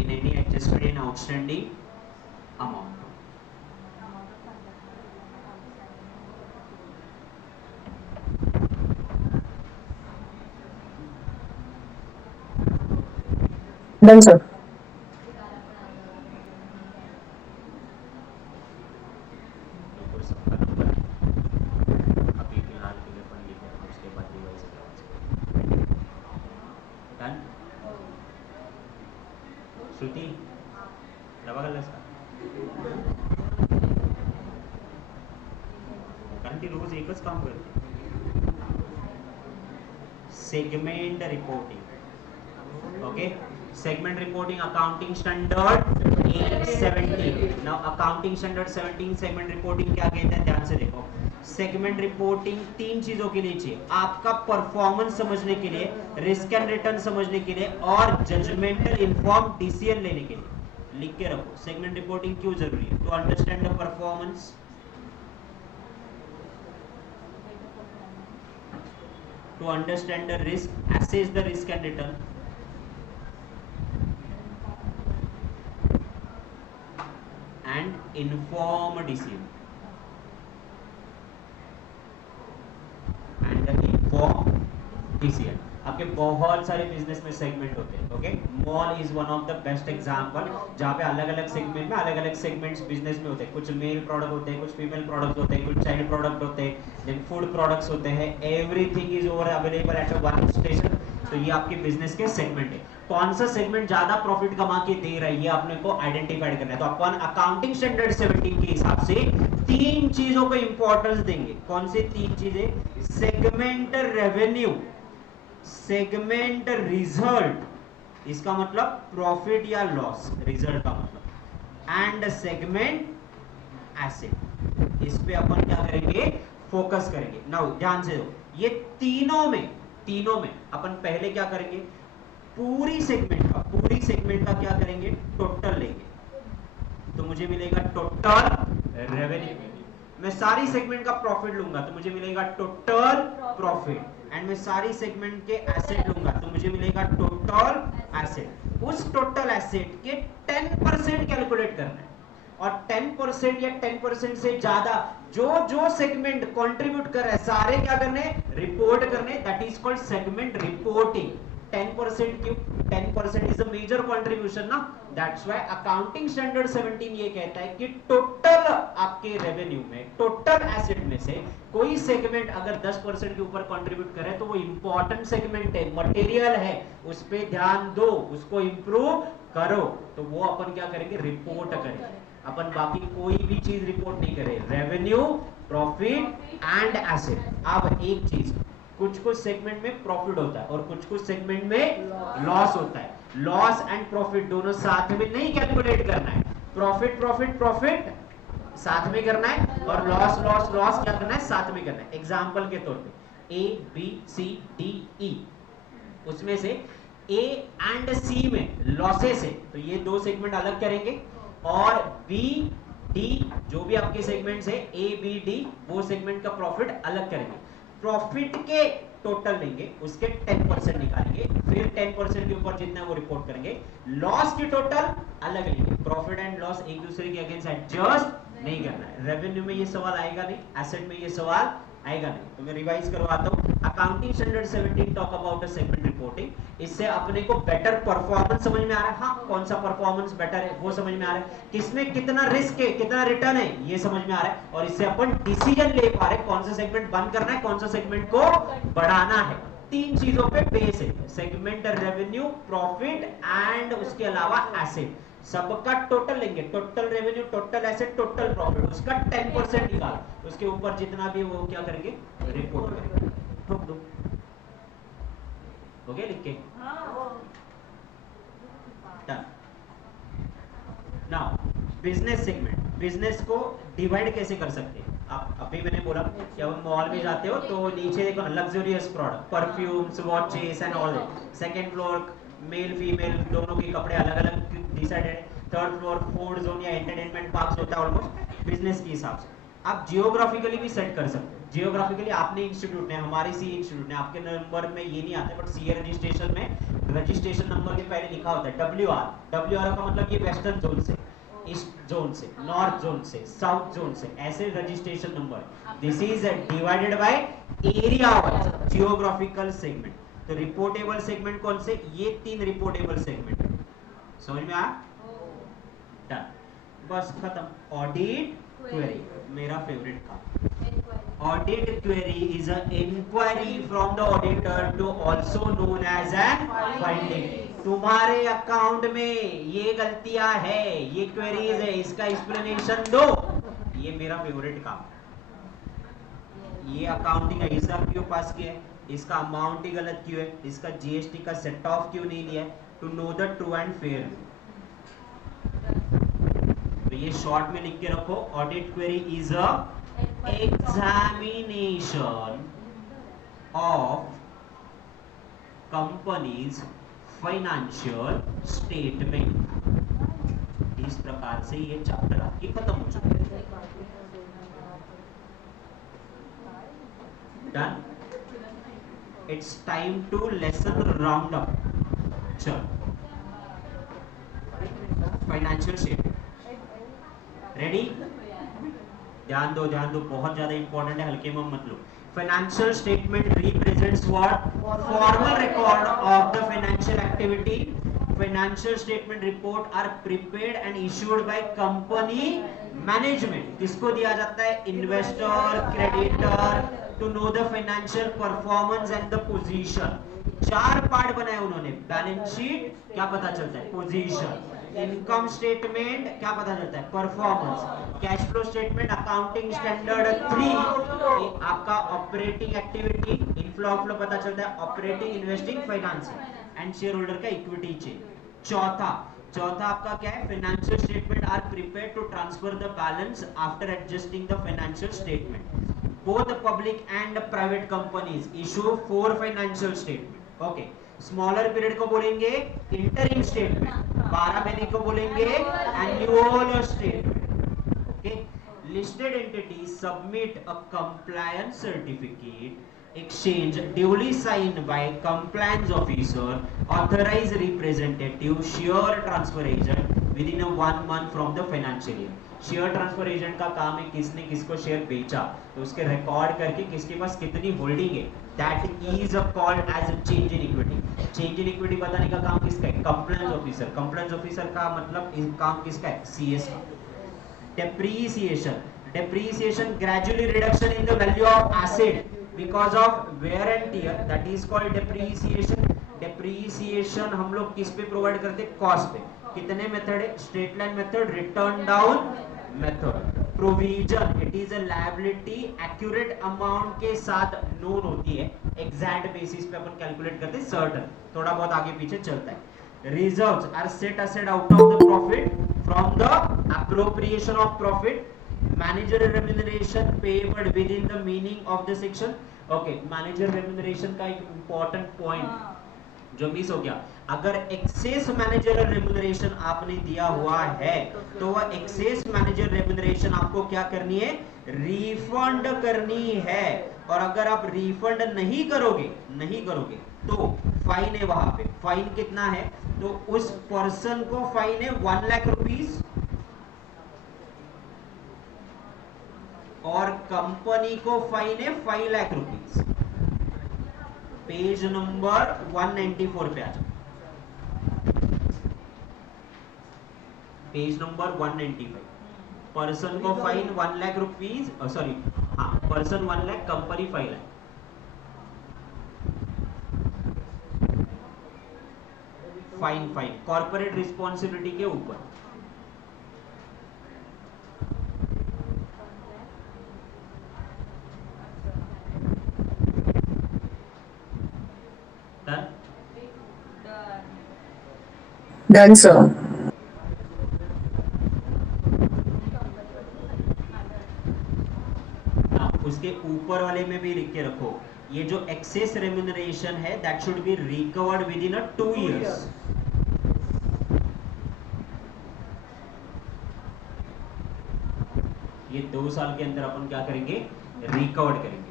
in any adjustment in outstanding amount. Done, sir. सबका नंबर अभी फिलहाल के लिए अपन लिखे, उसके बाद रिवाइज करेंगे। डन? श्रुति डबा गलस का कारण ती रोज एकच काम करते, segment reporting. Okay, segment reporting accounting standard 17. now accounting standard 17 segment reporting क्या कहते हैं, ध्यान से देखो। सेगमेंट रिपोर्टिंग तीन चीजों के लिए चाहिए, आपका परफॉर्मेंस समझने के लिए, रिस्क एंड रिटर्न समझने के लिए, और जजमेंटल इन्फॉर्म डिसीजन लेने के लिए। लिख के रखो, सेगमेंट रिपोर्टिंग क्यों जरूरी है? To understand the performance, to understand the risk, assess the risk and return, and inform decision, आपके बहुत सारे बिजनेस में सेगमेंट होते हैं। Okay, mall is one of the best example, जहाँ पे अलग अलग सेगमेंट में अलग अलग सेगमेंट्स बिजनेस में होते हैं। कुछ मेल प्रोडक्ट होते हैं, कुछ फीमेल प्रोडक्ट होते हैं, कुछ चाइल्ड प्रोडक्ट होते हैं, देन फूड प्रोडक्ट्स होते हैं। Everything is over available at one station. तो ये आपके बिजनेस के सेगमेंट है। कौन सा सेगमेंट ज्यादा प्रॉफिट कमा के दे रहा है, ये आपने को आइडेंटिफाइड करना है। तो अपन अकाउंटिंग स्टैंडर्ड 17 के हिसाब से तीन चीजों को इंपॉर्टेंस देंगे। कौन सी तीन चीजें? सेगमेंट रेवेन्यू, सेगमेंट रिजल्ट, इसका मतलब प्रॉफिट या लॉस, रिजल्ट का मतलब, एंड सेगमेंट एसेट। इस पे अपन क्या करेंगे? फोकस करेंगे। नाउ ध्यान से दो, ये तीनों में अपन पहले क्या करेंगे? पूरी सेगमेंट का क्या करेंगे? टोटल लेंगे, तो मुझे मिलेगा टोटल रेवेन्यू। मैं सारी सेगमेंट का प्रॉफिट लूंगा तो मुझे मिलेगा टोटल प्रॉफिट, एंड मैं सारी सेगमेंट के एसेट लूंगा तो मुझे मिलेगा टोटल एसेट। उस टोटल एसेट के 10% कैलकुलेट करना है, और 10% या 10% से ज्यादा जो सेगमेंट कंट्रीब्यूट कर रहा है, सारे क्या करने? रिपोर्ट करने। That is called segment reporting. 10% क्यों? 10% इज अ मेजर कंट्रीब्यूशन ना, दैट्स व्हाई अकाउंटिंग स्टैंडर्ड 17 ये कहता है कि टोटल आपके रेवेन्यू में, टोटल एसेट में से कोई सेगमेंट अगर 10% के ऊपर कंट्रीब्यूट करे तो वो इंपॉर्टेंट सेगमेंट है, मटेरियल है, उस पे ध्यान दो, उसको इंप्रूव करो। तो वो अपन क्या करेंगे? रिपोर्ट करेंगे। अपन बाकी कोई भी चीज रिपोर्ट नहीं करे, रेवेन्यू, प्रॉफिट एंड एसेट। अब एक चीज, कुछ सेगमेंट में प्रॉफिट होता है और कुछ सेगमेंट में लॉस होता है। लॉस एंड प्रॉफिट दोनों साथ में नहीं कैलकुलेट करना है। प्रॉफिट साथ में करना है, और लॉस क्या करना है? साथ में करना है। एग्जांपल के तौर पे A, B, C, D, E, उसमें से A एंड C में लॉसेस है तो ये दो सेगमेंट अलग करेंगे, और B, D जो भी आपके सेगमेंट्स है A, B, D, वो सेगमेंट का प्रॉफिट अलग करेंगे। प्रॉफिट के टोटल लेंगे, उसके 10% निकालेंगे, फिर 10% के ऊपर जितना वो रिपोर्ट करेंगे। लॉस की टोटल अलग लेंगे। प्रॉफिट एंड लॉस एक दूसरे के अगेंस्ट एडजस्ट नहीं करना है। रेवेन्यू में ये सवाल आएगा नहीं, एसेट में ये सवाल आएगा नहीं। तो मैं रिवाइज करवाता हूँ। Accounting standard 17 talk about the segment reporting. इससे अपने को बेटर परफॉर्मेंस समझ में आ रहा है। हाँ, कौन सा परफॉर्मेंस बेटर है वो समझ में आ रहा है, किसमें कितना रिस्क है, कितना रिटर्न है, ये समझ में आ रहा है, और इससे अपन डिसीजन ले पा रहे हैं कौन सा सेगमेंट बंद करना है, कौन सा सेगमेंट को बढ़ाना है। तीन चीजों पे बेस है, सेगमेंट रेवेन्यू, प्रॉफिट एंड उसके अलावा एसेट। सबका टोटल लेंगे, total revenue, total asset, total profit, उसका 10% निकाल, उसके ऊपर जितना भी वो क्या करेंगे? रिपोर्ट करेंगे। ठोक दो, हो गया लिख के? Done. Now business segment, business को डिवाइड कैसे कर सकते हैं? आप अभी मैंने बोला कि अब मॉल में जाते हो तो नीचे देखो luxurious product, perfumes, watches and all that. Second floor male female दोनों के कपड़े अलग अलग decided. Third floor food zone या एंटरटेनमेंट पार्क्स होता है ऑलमोस्ट बिजनेस के हिसाब से। आप जियोग्राफिकली भी सेट कर सकते हो। जियोग्राफिकली आपने इंस्टीट्यूट ने, हमारे सी इंस्टीट्यूट ने, आपके नंबर में ये नहीं आता, बट सीए रजिस्ट्रेशन में रजिस्ट्रेशन नंबर के पहले लिखा होता है WR का मतलब ये वेस्टर्न जोन से, ईस्ट जोन से, नॉर्थ जोन से, साउथ जोन से, ऐसे registration number. This is divided by area wise, geographical segment. तो रिपोर्टेबल सेगमेंट कौन से? ये 3 रिपोर्टेबल सेगमेंट है। समझ में आया? डन, बस खत्म। ऑडिट क्वेरी मेरा फेवरेट काम। Audit query is a inquiry from the auditor to also known as an finding. तुम्हारे अकाउंट में ये गलतियां है, ये क्वेरीज है, इसका एक्सप्लेनेशन दो। ये मेरा फेवरेट काम। ये अकाउंटिंग हिसाब क्यों पास किया है, इसका अमाउंट ही गलत क्यों है, इसका जीएसटी का सेट ऑफ क्यों नहीं लिया है, to know the true and fair. तो ये शॉर्ट में लिख के रखो, audit query is a examination of companies financial statement. इस प्रकार से ये चैप्टर आपकी खत्म हो चुकी है। Done. It's time to lesson round up. चलो, फाइनेंशियल स्टेटमेंट रेडी? ध्यान दो, बहुत ज्यादा इंपॉर्टेंट है, हल्के में मत लो। Financial statement represents what? Formal record of the financial activity. Financial statement report are prepared and issued by company management. किसको दिया जाता है? Investor, creditor, to know the financial performance and the position. 4 part बनाए उन्होंने। Balance sheet क्या पता चलता है? पोजीशन। इनकम स्टेटमेंट क्या पता चलता है? Performance. Cash flow statement accounting standard 3 आपका ऑपरेटिंग एक्टिविटी। इनफ्लो आउटफ्लो पता चलता है operating, investing, financing and share holder का इक्विटी चेन। चौथा आपका क्या है? Financial statement are prepared to transfer the balance after adjusting the financial statement. Both public and private companies issue 4 financial statement। Okay, smaller period को बोलेंगे interim statement, 12 महीने को बोलेंगे annual statement. Okay, listed entity submit a compliance certificate exchange duly signed by compliance officer, authorized representative, share transfer agent within a 1 month from the financial year। Share transfer agent का काम है किसने किसको share बेचा तो उसके record करके किसके पास कितनी होल्डिंग है, that is called as change in equity. Change in equity बताने का काम किसका है? Compliance officer. कंप्लायंस ऑफिसर का मतलब काम किसका है? सीएस का। Depreciation gradually reduction in the value of asset because of wear and tear, that is called depreciation। depreciation हम लोग किस पे प्रोवाइड करते हैं? कॉस्ट पे। कितने मेथड है? Straight line method, written down method. Provision, it is a liability accurate amount के साथ नोन होती है, एग्जैक्ट बेसिस पे अपन कैलकुलेट करते हैं, सर्टन, थोड़ा बहुत आगे पीछे चलता है। Reserves are set aside out of the profit from the appropriation of profit. Manager remuneration payable within the meaning of the section. Okay, manager remuneration का एक इंपॉर्टेंट पॉइंट जो मिस हो गया, अगर एक्सेस मैनेजर रेम्यूनरेशन आपने दिया हुआ है तो वह एक्सेस मैनेजर रेम्यूनरेशन आपको क्या करनी है? रिफंड करनी है। और अगर आप रिफंड नहीं करोगे तो फाइन है। वहां पे फाइन कितना है? तो उस पर्सन को फाइन है 1 लाख रुपीस और कंपनी को फाइन है 5 लाख रुपीस। पेज नंबर 194 पे आ जाओ। Page number 195। पर्सन को फाइन 1 लाख रुपीस, सॉरी हाँ, person 1 lakh, company 5 lakh. Fine corporate responsibility के ऊपर। Done, sir. उसके ऊपर वाले में भी लिख के रखो, ये जो एक्सेस रेम्यूनरेशन है that should be recovered with in 2 years। ये 2 साल के अंदर अपन क्या करेंगे? रिकवर्ड करेंगे।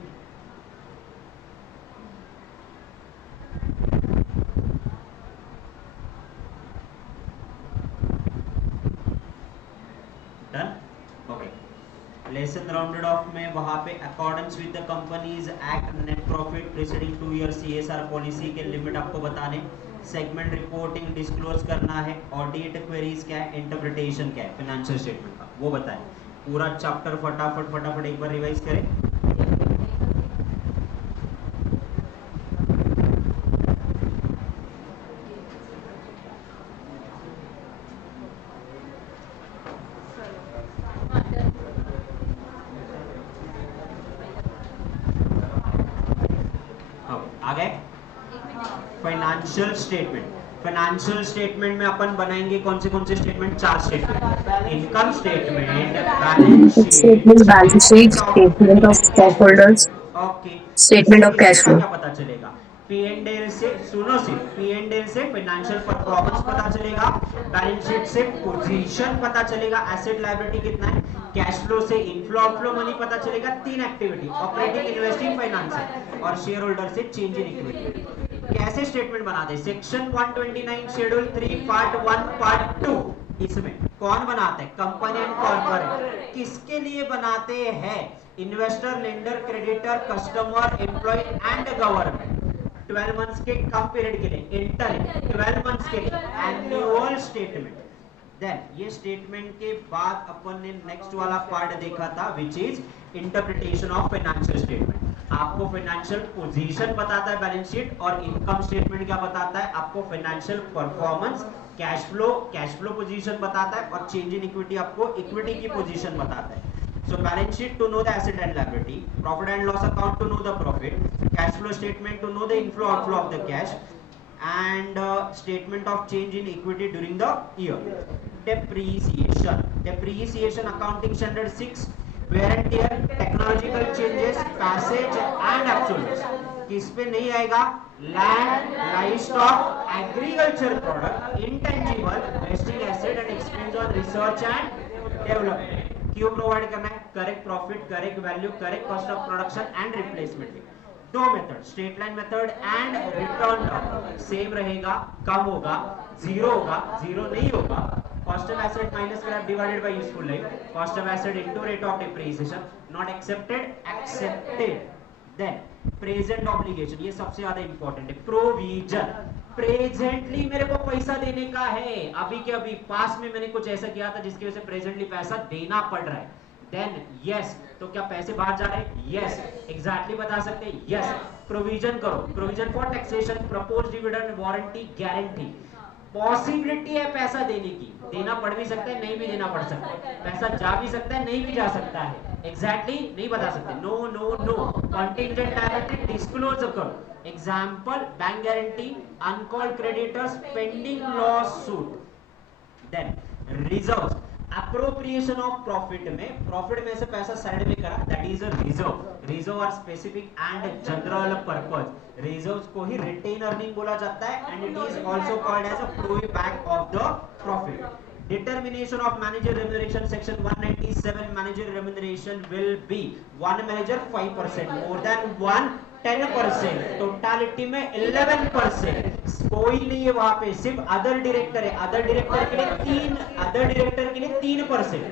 लेसन राउंडेड ऑफ में वहां पे accordance with the companies act net profit preceding 2 year CSR policy के लिमिट आपको बताने, सेगमेंट रिपोर्टिंग डिस्क्लोज करना है, ऑडिट क्वेरीज क्या है, इंटरप्रिटेशन क्या है फाइनेंशियल स्टेटमेंट का वो बताएं। पूरा चैप्टर फटाफट एक बार रिवाइज करें। फाइनेंशियल स्टेटमेंट फाइनेंशियल स्टेटमेंट में अपन बनाएंगे कौन से statement? 4 statement. Income statement, balance sheet, Statement, balance sheet, statement of statement of stockholders, okay, statement इससे of किससे cash क्या flow. क्या पता चलेगा? P&L से, सुनो सिर्फ, P&L से फाइनेंशियल परफॉर्मेंस पता चलेगा, बैलेंस शीट से पोजीशन पता चलेगा, एसेट लायबिलिटी कितना है, कैश फ्लो से इनफ्लो आउटफ्लो मनी पता चलेगा, 3 एक्टिविटी, ऑपरेटिंग, इन्वेस्टिंग, फाइनेंसिंग, और शेयर होल्डर से चेंज इन इक्विटी। कैसे स्टेटमेंट बनाते हैं? सेक्शन 129 शेड्यूल 3 पार्ट 1 पार्ट 2, इसमें कौन बनाते हैं? Company and corporate. किसके लिए बनाते हैं? Investor, lender, creditor, customer, employ and government. 12 months के कम पीरियड के लिए, इंटरिम 12 मंथ्स के लिए, एनुअल स्टेटमेंट। देन ये स्टेटमेंट के बाद अपन ने नेक्स्ट वाला पार्ट देखा था, which is interpretation of financial statement. आपको फाइनेंशियल पोजीशन बताता है बैलेंस शीट, और इनकम स्टेटमेंट क्या बताता है? आपको financial performance, cash flow position बताता है, और चेंज इन इक्विटी आपको इक्विटी की पोजीशन बताता है। So balance sheet to know the asset and liability, profit and loss account to know the profit, cash flow statement to know the inflow outflow of the cash, and statement of change in equity during the year. Depreciation accounting standard 6, wear and tear, technological changes, passage and absolutes. किस पे नहीं आएगा? Land, livestock, agriculture product, intangible, wasting asset and expense on research and development. क्यों provide करना है? Correct profit, correct value, correct cost of production and replacement. दो method, straight line method and written down, same रहेगा, कम होगा, zero होगा, zero नहीं होगा। Cost of asset minus scrap divided by useful life, cost of asset into rate of depreciation, not accepted, accepted. Then present obligation, ये सबसे ज्यादा important है। प्रोविजन, प्रेजेंटली मेरे को पैसा देने का है, अभी के अभी पास में मैंने कुछ ऐसा किया था जिसकी वजह से प्रेजेंटली पैसा देना पड़ रहा है। देन यस, तो क्या पैसे बाहर जा रहे हैं? यस, एग्जैक्टली बता सकते हैं, यस। प्रोविजन करो, provision for taxation, propose dividend, warranty, guarantee. Possibility है पैसा देने की, देना पड़ भी सकता है, नहीं भी देना पड़ सकता है, पैसा जा भी सकता है, नहीं भी जा सकता है, एग्जैक्टली नहीं बता सकते। No no no, contingent liability disclose करो। Example, bank guarantee, uncalled creditors, pending lawsuit. Then reserves, appropriation of profit में से पैसा साइड में करा, that is a reserve. Reserve are specific and general purpose. Reserves को ही retain earning बोला जाता है, and it is also called as a plough back of the profit. Determination of manager remuneration, section 197, manager remuneration will be one manager 5%, more than one 10%, totality में 11%। कोई नहीं है वहां पे, सिर्फ अदर डायरेक्टर है, अदर डायरेक्टर के लिए 3%,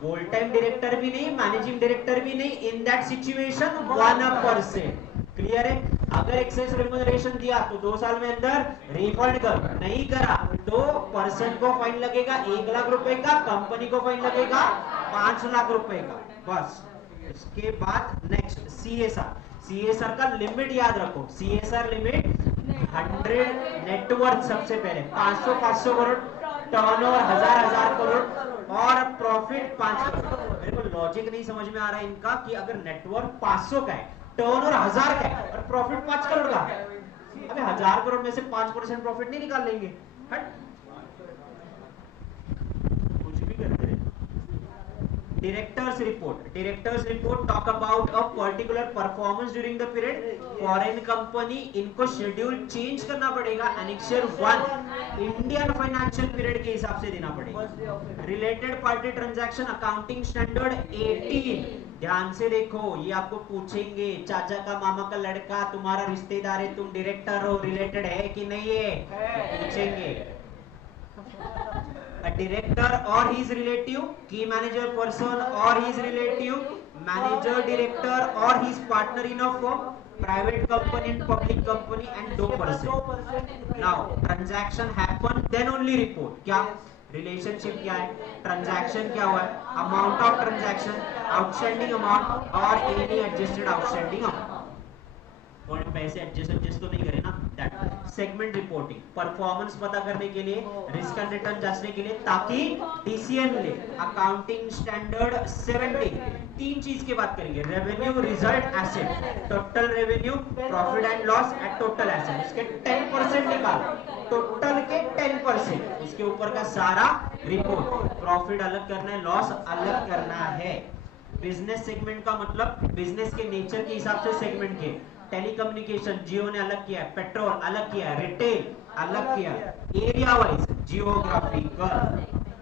फुल टाइम डायरेक्टर भी नहीं, मैनेजिंग डायरेक्टर भी नहीं, इन दैट सिचुएशन 1%। क्लियर है? अगर एक्सेस रेम्यूनरेशन दिया तो 2 साल में अंदर रिफंड कर, नहीं करा तो पर्सन को फाइन लगेगा 1 लाख रुपए का, कंपनी को फाइन लगेगा 5 लाख रुपए का, बस। इसके बाद नेक्स्ट सीएसआर का लिमिट याद रखो, सीएसआर लिमिट 100 नेटवर्थ, सबसे पहले 500 करोड़, टर्नओवर 1000 करोड़, और प्रॉफिट 5 करोड़। मेरे को लॉजिक नहीं समझ में आ रहा है इनका कि अगर नेटवर्थ 500 का है, टर्नओवर 1000 का है और प्रॉफिट 5 करोड़ का है, अबे 1000 करोड़ में से 5% प्रॉफिट नहीं निकाल लेंगे? हट, कुछ भी करते हैं। Directors report talk about a particular performance during the period. Foreign company, इनको शेड्यूल चेंज करना पड़ेगा, एनेक्सर 1 इंडियन फाइनेंशियल पीरियड के हिसाब से देना पड़ेगा। Related party transaction accounting standard 18, ध्यान से देखो, ये आपको पूछेंगे, चाचा का मामा का लड़का तुम्हारा रिश्तेदार है, तुम डायरेक्टर हो, रिलेटेड है कि नहीं है, पूछेंगे। A director or his relative, key manager person or his relative, manager, director or his partner in a firm, private company and public company, and 2%. Now transaction happen, then only report. क्या relationship क्या है, transaction क्या हुआ है, amount of transaction, outstanding amount और any adjusted outstanding amount. और पैसे adjust तो नहीं करे ना, दैट सेगमेंट रिपोर्टिंग, परफॉर्मेंस पता करने के लिए, रिस्क एंड रिटर्न जांचने के लिए, ताकि डिसीजन ले। अकाउंटिंग स्टैंडर्ड 17, तीन चीज की बात करेंगे, revenue, result, asset. Total revenue, profit and loss and total asset, उसके 10% निकालो, टोटल के 10%, उसके ऊपर का सारा रिपोर्ट। प्रॉफिट अलग करना है, लॉस अलग करना है। बिजनेस सेगमेंट का मतलब बिजनेस के नेचर के हिसाब से सेगमेंट के, टेलीकम्युनिकेशन जियो ने अलग किया है, पेट्रोल अलग किया है, रिटेल अलग किया है, area wise geographical.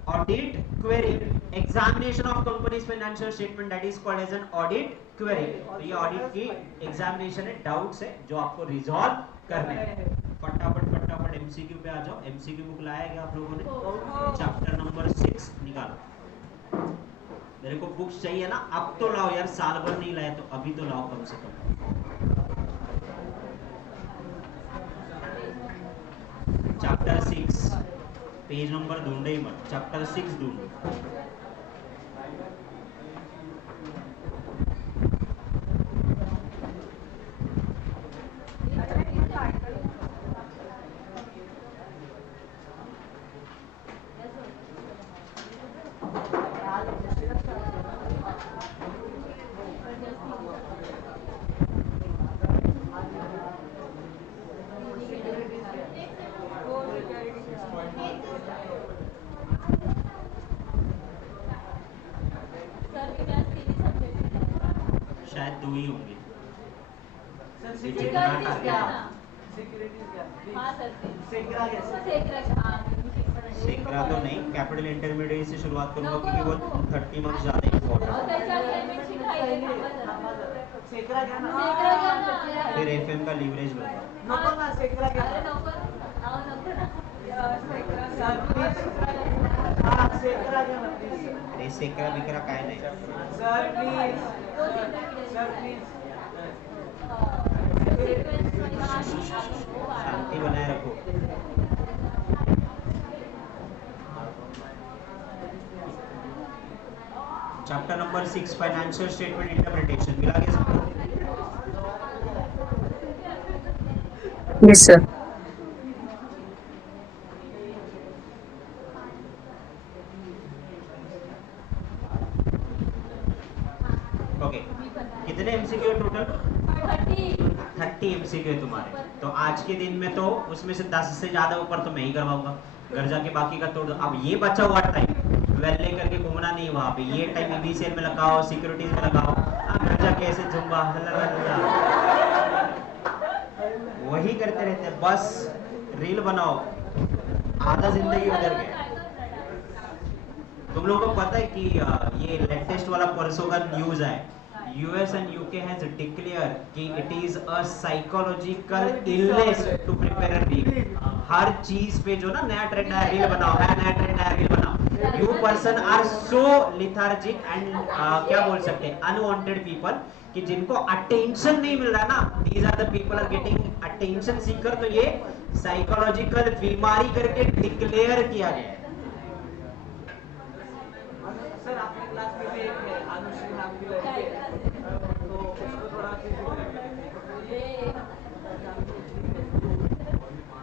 Audit query, examination of company's financial statement, that is called as an audit query। तो ये ऑडिट की एग्जामिनेशन है, डाउट्स है जो आपको रिजॉल्व करने हैं। फटाफट एमसीक्यू पे आ जाओ। एमसीक्यू बुक लाया गया आप लोगों ने? चैप्टर नंबर 6 निकालो। मेरे को बुक्स चाहिए ना, अब तो लाओ यार, साल भर नहीं लाया तो अभी तो लाओ कम से कम। चैप्टर 6, पेज नंबर ढूंढे ही मत, चैप्टर 6 ढूंढो। शायद दो ही होंगे। सेक्रा तो नहीं, कैपिटल इंटरमीडिएट से शुरुआत करूंगा क्योंकि वो 30 मार्क्स ज्यादा इंपॉर्टेंट। फिर एफएम का लीवरेज बनेगा। अरे सेक्रा बिकरा काय नाही। शांति बनाए रखो। Chapter number 6, financial statement interpretation, मिला गया सबको? Yes, sir. ओके, कितने एमसीक्यू टोटल? 30 एमसीक्यू है तुम्हारे। तो आज के दिन में तो उसमें से 10 से ज्यादा ऊपर तो मैं ही करवाऊंगा, घर जाके बाकी का तोड़ दो। अब ये बचा हुआ टाइम वैले करके घूमना नहीं वहां पे, ये टाइम ईबीसीएल में लगाओ, सिक्योरिटीज में लगाओ, घर जाके ऐसे जुम्बा वही करते रहते हैं, बस रील बनाओ, आधा जिंदगी गुजर गया। तुम लोगों को पता है कि ये लेटेस्ट वाला परसों का न्यूज है, US and UK has declare कि it is a psychological illness to prepare a reel. हर चीज पे जो ना नया ट्रेंड है, रील बनाओ, है नया ट्रेंड है, रील बनाओ। You person are so lethargic and क्या बोल सकते हैं, अनवांटेड पीपल, कि जिनको अटेंशन नहीं मिल रहा ना, these are the people are getting attention seeker. तो ये साइकोलॉजिकल बीमारी करके डिक्लेयर किया गया है। सर आपके क्लास में भी एक है अनुश्री नाम की लड़की है, तो उसको थोड़ा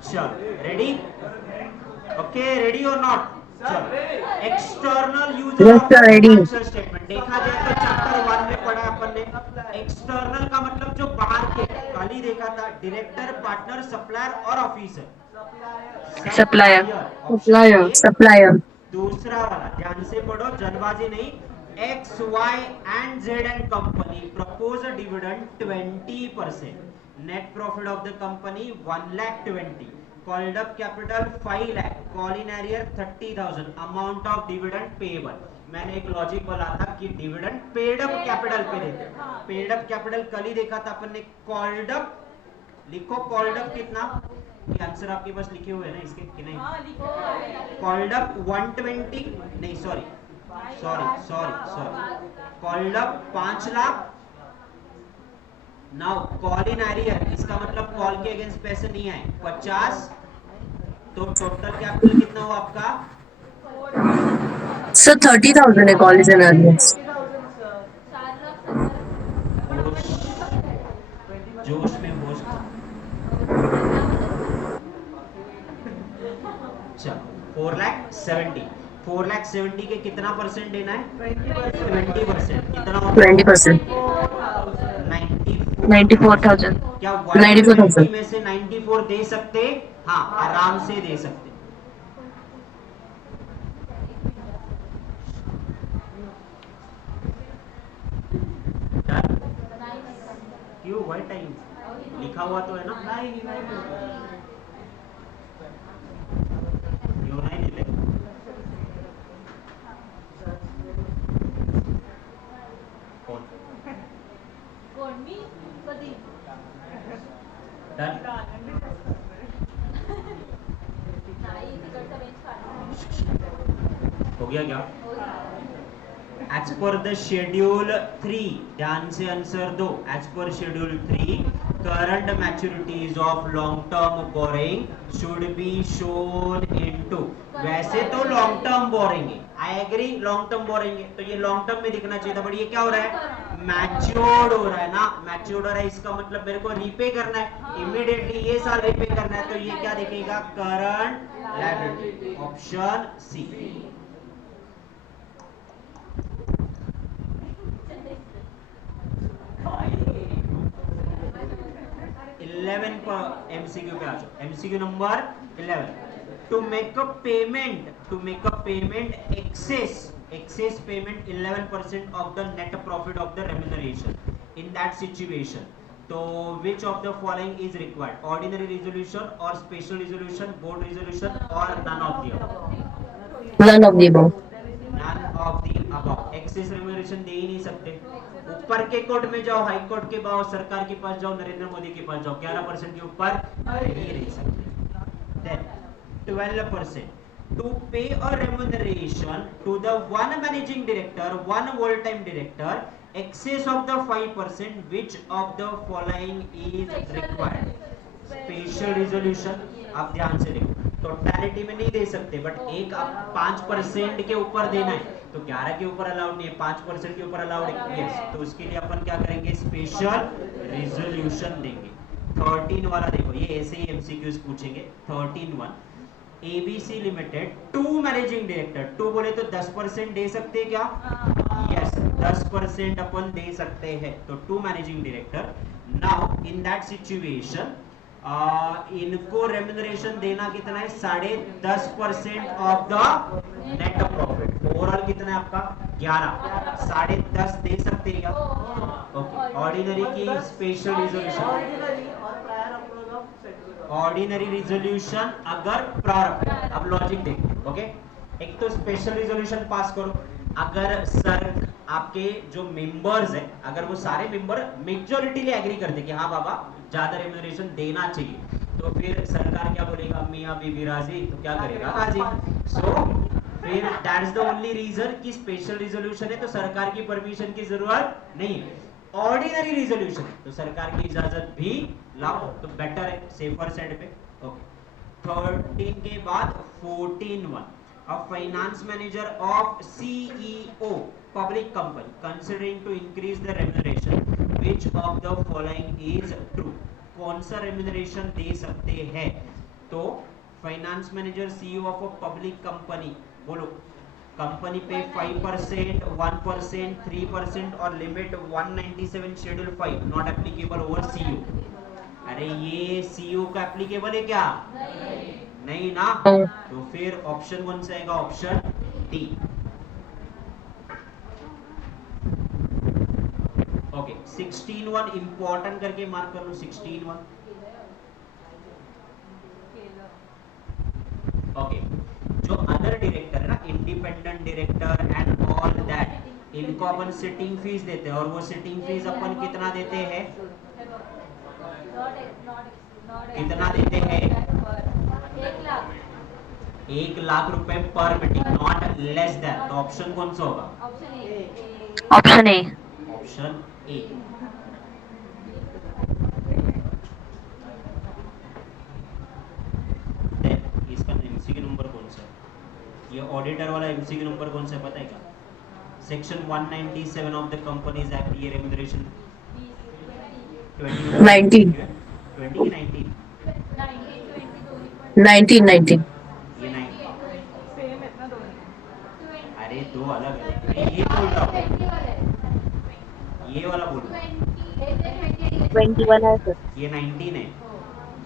चल रेडी? ओके, रेडी और नॉट? चल, external user Yes, of sir, ready. Financial statement देखा जाए तो चैप्टर 1 में पढ़ा अपन ने। एक्सटर्नल का मतलब जो बाहर के, कल ही देखा था, डायरेक्टर, पार्टनर, सप्लायर और ऑफिसर। Supplier. Supplier। Supplier. दूसरा वाला ध्यान से पढ़ो, जल्दबाजी नहीं। X Y and Z and company propose a dividend 20%, net profit of the company 1,20,000, called up capital 5 lakh, call in arrear 30,000, amount of dividend payable. मैंने एक लॉजिक बोला था कि डिविडेंड पेड अप कैपिटल पे देते हैं। पेड अप कैपिटल कल ही देखा था अपन ने। कॉल्ड अप लिखो, कॉल्ड अप कितना, ये आंसर आपके पास लिखे हुए हैं ना इसके कि नहीं? कॉल्ड अप 120, नहीं sorry, called up 5 lakh. Now call in arrear, इसका मतलब कॉल के अगेंस्ट पैसे नहीं आए, 50। तो टोटल कैपिटल कितना हुआ आपका? Sir, 30,000 है कॉलेज एंड अर्निंग्स। जोश में होश। चलो 4,70,000, 4,70,000 के कितना परसेंट देना है? 20%. 20%. कितना होगा? 20%. 94,000. 94,000. क्या 94,000. 120 में से 94 दे सकते? हाँ, आराम से दे सकते. Done? क्यों व्हाई टाइम लिखा हुआ तो है ना? नहीं क्यों नहीं मिले? कौन? कोण मी कधी Done? नाही तिकडचा बेंच काढ हो गया क्या? हो गया. As per the schedule 3, ध्यान से आंसर दो. As per schedule 3, current maturities of long term borrowing should be shown into. वैसे तो long term borrowing है, I agree long term borrowing है, तो ये long term में दिखना चाहिए था, बट ये क्या हो रहा है? मैच्योर्ड हो रहा है ना, मैच्योर्ड हो रहा है, इसका मतलब मेरे को रीपे करना है, इमीडिएटली ये साल रीपे करना है, तो ये क्या दिखेगा? Current liability. Option C. 11 पर एमसीक्यू पे आ जाओ. MCQ number 11. To make a payment excess payment 11% of the net profit of the remuneration. In that situation, so which of the following is required? Ordinary resolution or special resolution, board resolution, or none of the above? None of the above. None of the above. Excess remuneration दे ही नहीं सकते. ऊपर के court में जाओ, high court के पास, सरकार के पास जाओ, नरेंद्र मोदी के पास जाओ, 11% के ऊपर नहीं रह सकते. Then 12%. To pay a remuneration to the one managing director, one full-time director, excess of the 5%, which of the following is required? Special resolution. आप ध्यान से देखो, टोटलिटी में नहीं दे सकते, बट एक 5% के ऊपर देना है, तो 11 के ऊपर अलाउड नहीं है, 5% के ऊपर अलाउड है. यस, तो उसके लिए अपन क्या करेंगे? स्पेशल रिजोल्यूशन देंगे. 13 वाला देखो, ये ऐसे ही एमसीक्यूज पूछेंगे. 13(1) ABC limited, two managing director. Two बोले तो 10% दे सकते हैं क्या? यस, 10% अपन दे सकते हैं. तो two managing director. Now in that situation इनको रेम्यूनरेशन देना कितना है? 10.5% of the net profit. Overall कितना है आपका? 11. 10.5 दे सकते हैं क्या? ओके. ऑर्डिनरी की स्पेशल रिजोल्यूशन, ऑर्डिनरी रिजोल्यूशन अगर प्रारंभ. अब लॉजिक देखिए. ओके, एक तो स्पेशल रिजोल्यूशन पास करो. अगर सर आपके जो मेंबर्स है, अगर वो सारे मेंबर मेजॉरिटीली एग्री करते कि हाँ बाबा ज्यादा रेम्यूनरेशन देना चाहिए, तो फिर सरकार क्या बोलेगा? मियां बीबी राजी, तो क्या करेगा? राजी. सो फिर दैट्स द ओनली रीजन कि स्पेशल रिजोल्यूशन है तो सरकार की परमिशन की जरूरत नहीं है. ऑर्डिनरी रिजोल्यूशन तो सरकार की इजाजत भी लाओ, तो बेटर है, सेफर साइड पे. ओके. 13 के बाद 14(1) a finance manager of CEO public company considering to increase the remuneration, which of the following is true? कौन सा रेम्यूनरेशन दे सकते हैं? तो finance manager CEO of a public company, बोलो. कंपनी पे 5%, 1%, 3% और limit 197 schedule 5 not applicable over CEO. अरे ये सीईओ का एप्लीकेबल है क्या? नहीं ना. तो फिर ऑप्शन 1 से आएगा ऑप्शन डी. ओके. 16(1) इंपॉर्टेंट करके मार्क कर लो. 16(1). ओके. जो अदर डायरेक्टर है ना, independent director and all that, इनको अपन सिटिंग फीस देते हैं, और वो सिटिंग फीस अपन कितना देते हैं? कितना देते हैं? 1 लाख रुपए पर मीटिंग, नॉट लेस देन. तो ऑप्शन कौन सा होगा? Option A. Option A. इसका एमसीक्यू नंबर कौन सा है? ये ऑडिटर वाला एमसीक्यू नंबर कौन सा है पता है क्या? Section 197 of the companies act. ये रेम्यूनरेशन 19. 20 की 19? 19. ये 9. सेम आहेत ना दोन्ही. ये बोल रहा हूँ, 20 वाले ये वाला बोल रहा हूँ। 21 है सर. ये 19 है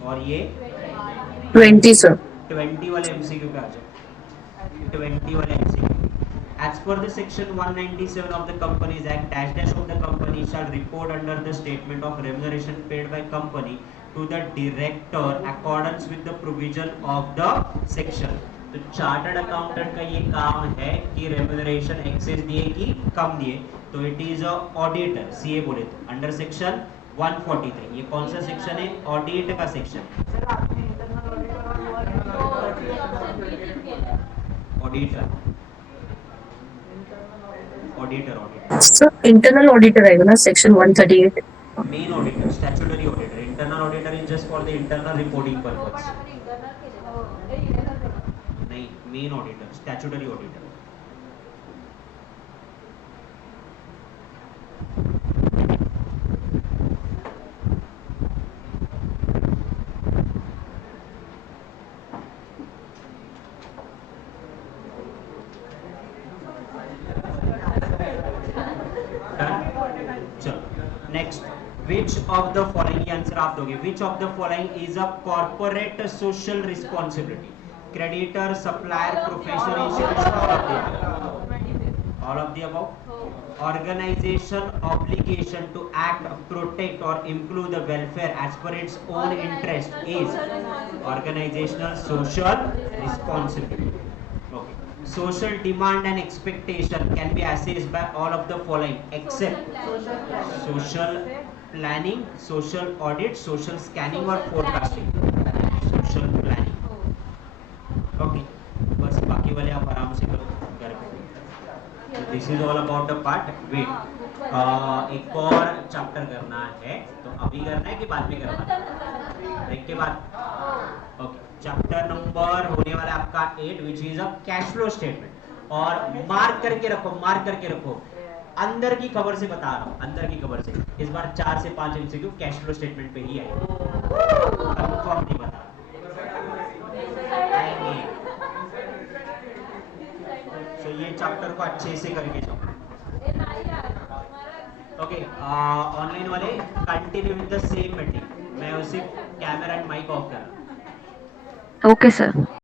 और ये 20 sir. 20 वाले एमसीक्यू पे आ जाओ। 20 वाले MCQ, as per the section 197 of the Companies Act, dash dash of the company shall report under the statement of remuneration paid by company to the director accordance with the provision of the section। तो chartered accountant का ये काम है कि remuneration access दिए कि कम दिए, तो it is a auditor, CA बोले तो अंडर सेक्शन 143। ये कौन सा सेक्शन है? ऑडिट का सेक्शन। सर आपने इंटरनल ऑडिटर और ऑप्शन बी टिक केलं auditor auditor auditor Sir, internal auditor आएगा ना section 138. Main auditor, statutory auditor. Internal auditor is just for the internal reporting पण पर्पज। आपण इंटरनल केलेलं हे इंटरनल केलं नहीं, मेन ऑडिटर, स्टैट्यूटरी ऑडिटर। चलो next, which of the following, answer आप दोगे, which of the following is a corporate social responsibility? Creditor, supplier, professional insurance, all of the above। Organization obligation to act, protect or improve the welfare as per its own interest is organizational social responsibility। Okay, social demand and expectation can be assessed by all of the following except social planning, social audit, social scanning or forecasting। social planning, okay, बस बाकी वाले आप आराम से करो घर पे। This is all about the part wait. एक और चैप्टर करना है, तो अभी करना है कि बाद में करना है? ब्रेक के बाद। ओके, चैप्टर नंबर होने वाला है आपका 8 विच is a cash flow statement. और मार्क करके रखो, मार्क करके रखो, अंदर की खबर से बता रहा हूँ, अंदर की खबर से इस बार 4 से 5 एमसीक्यू कैश फ्लो स्टेटमेंट पे ही आएंगे, कंफर्म नहीं बता आएंगे। तो ये चैप्टर को अच्छे से करके जाओ। ओके, ऑनलाइन वाले continue with the same meeting, मैं उसी कैमरा एंड माइक ऑफ कर रहा हूँ। Okay sir.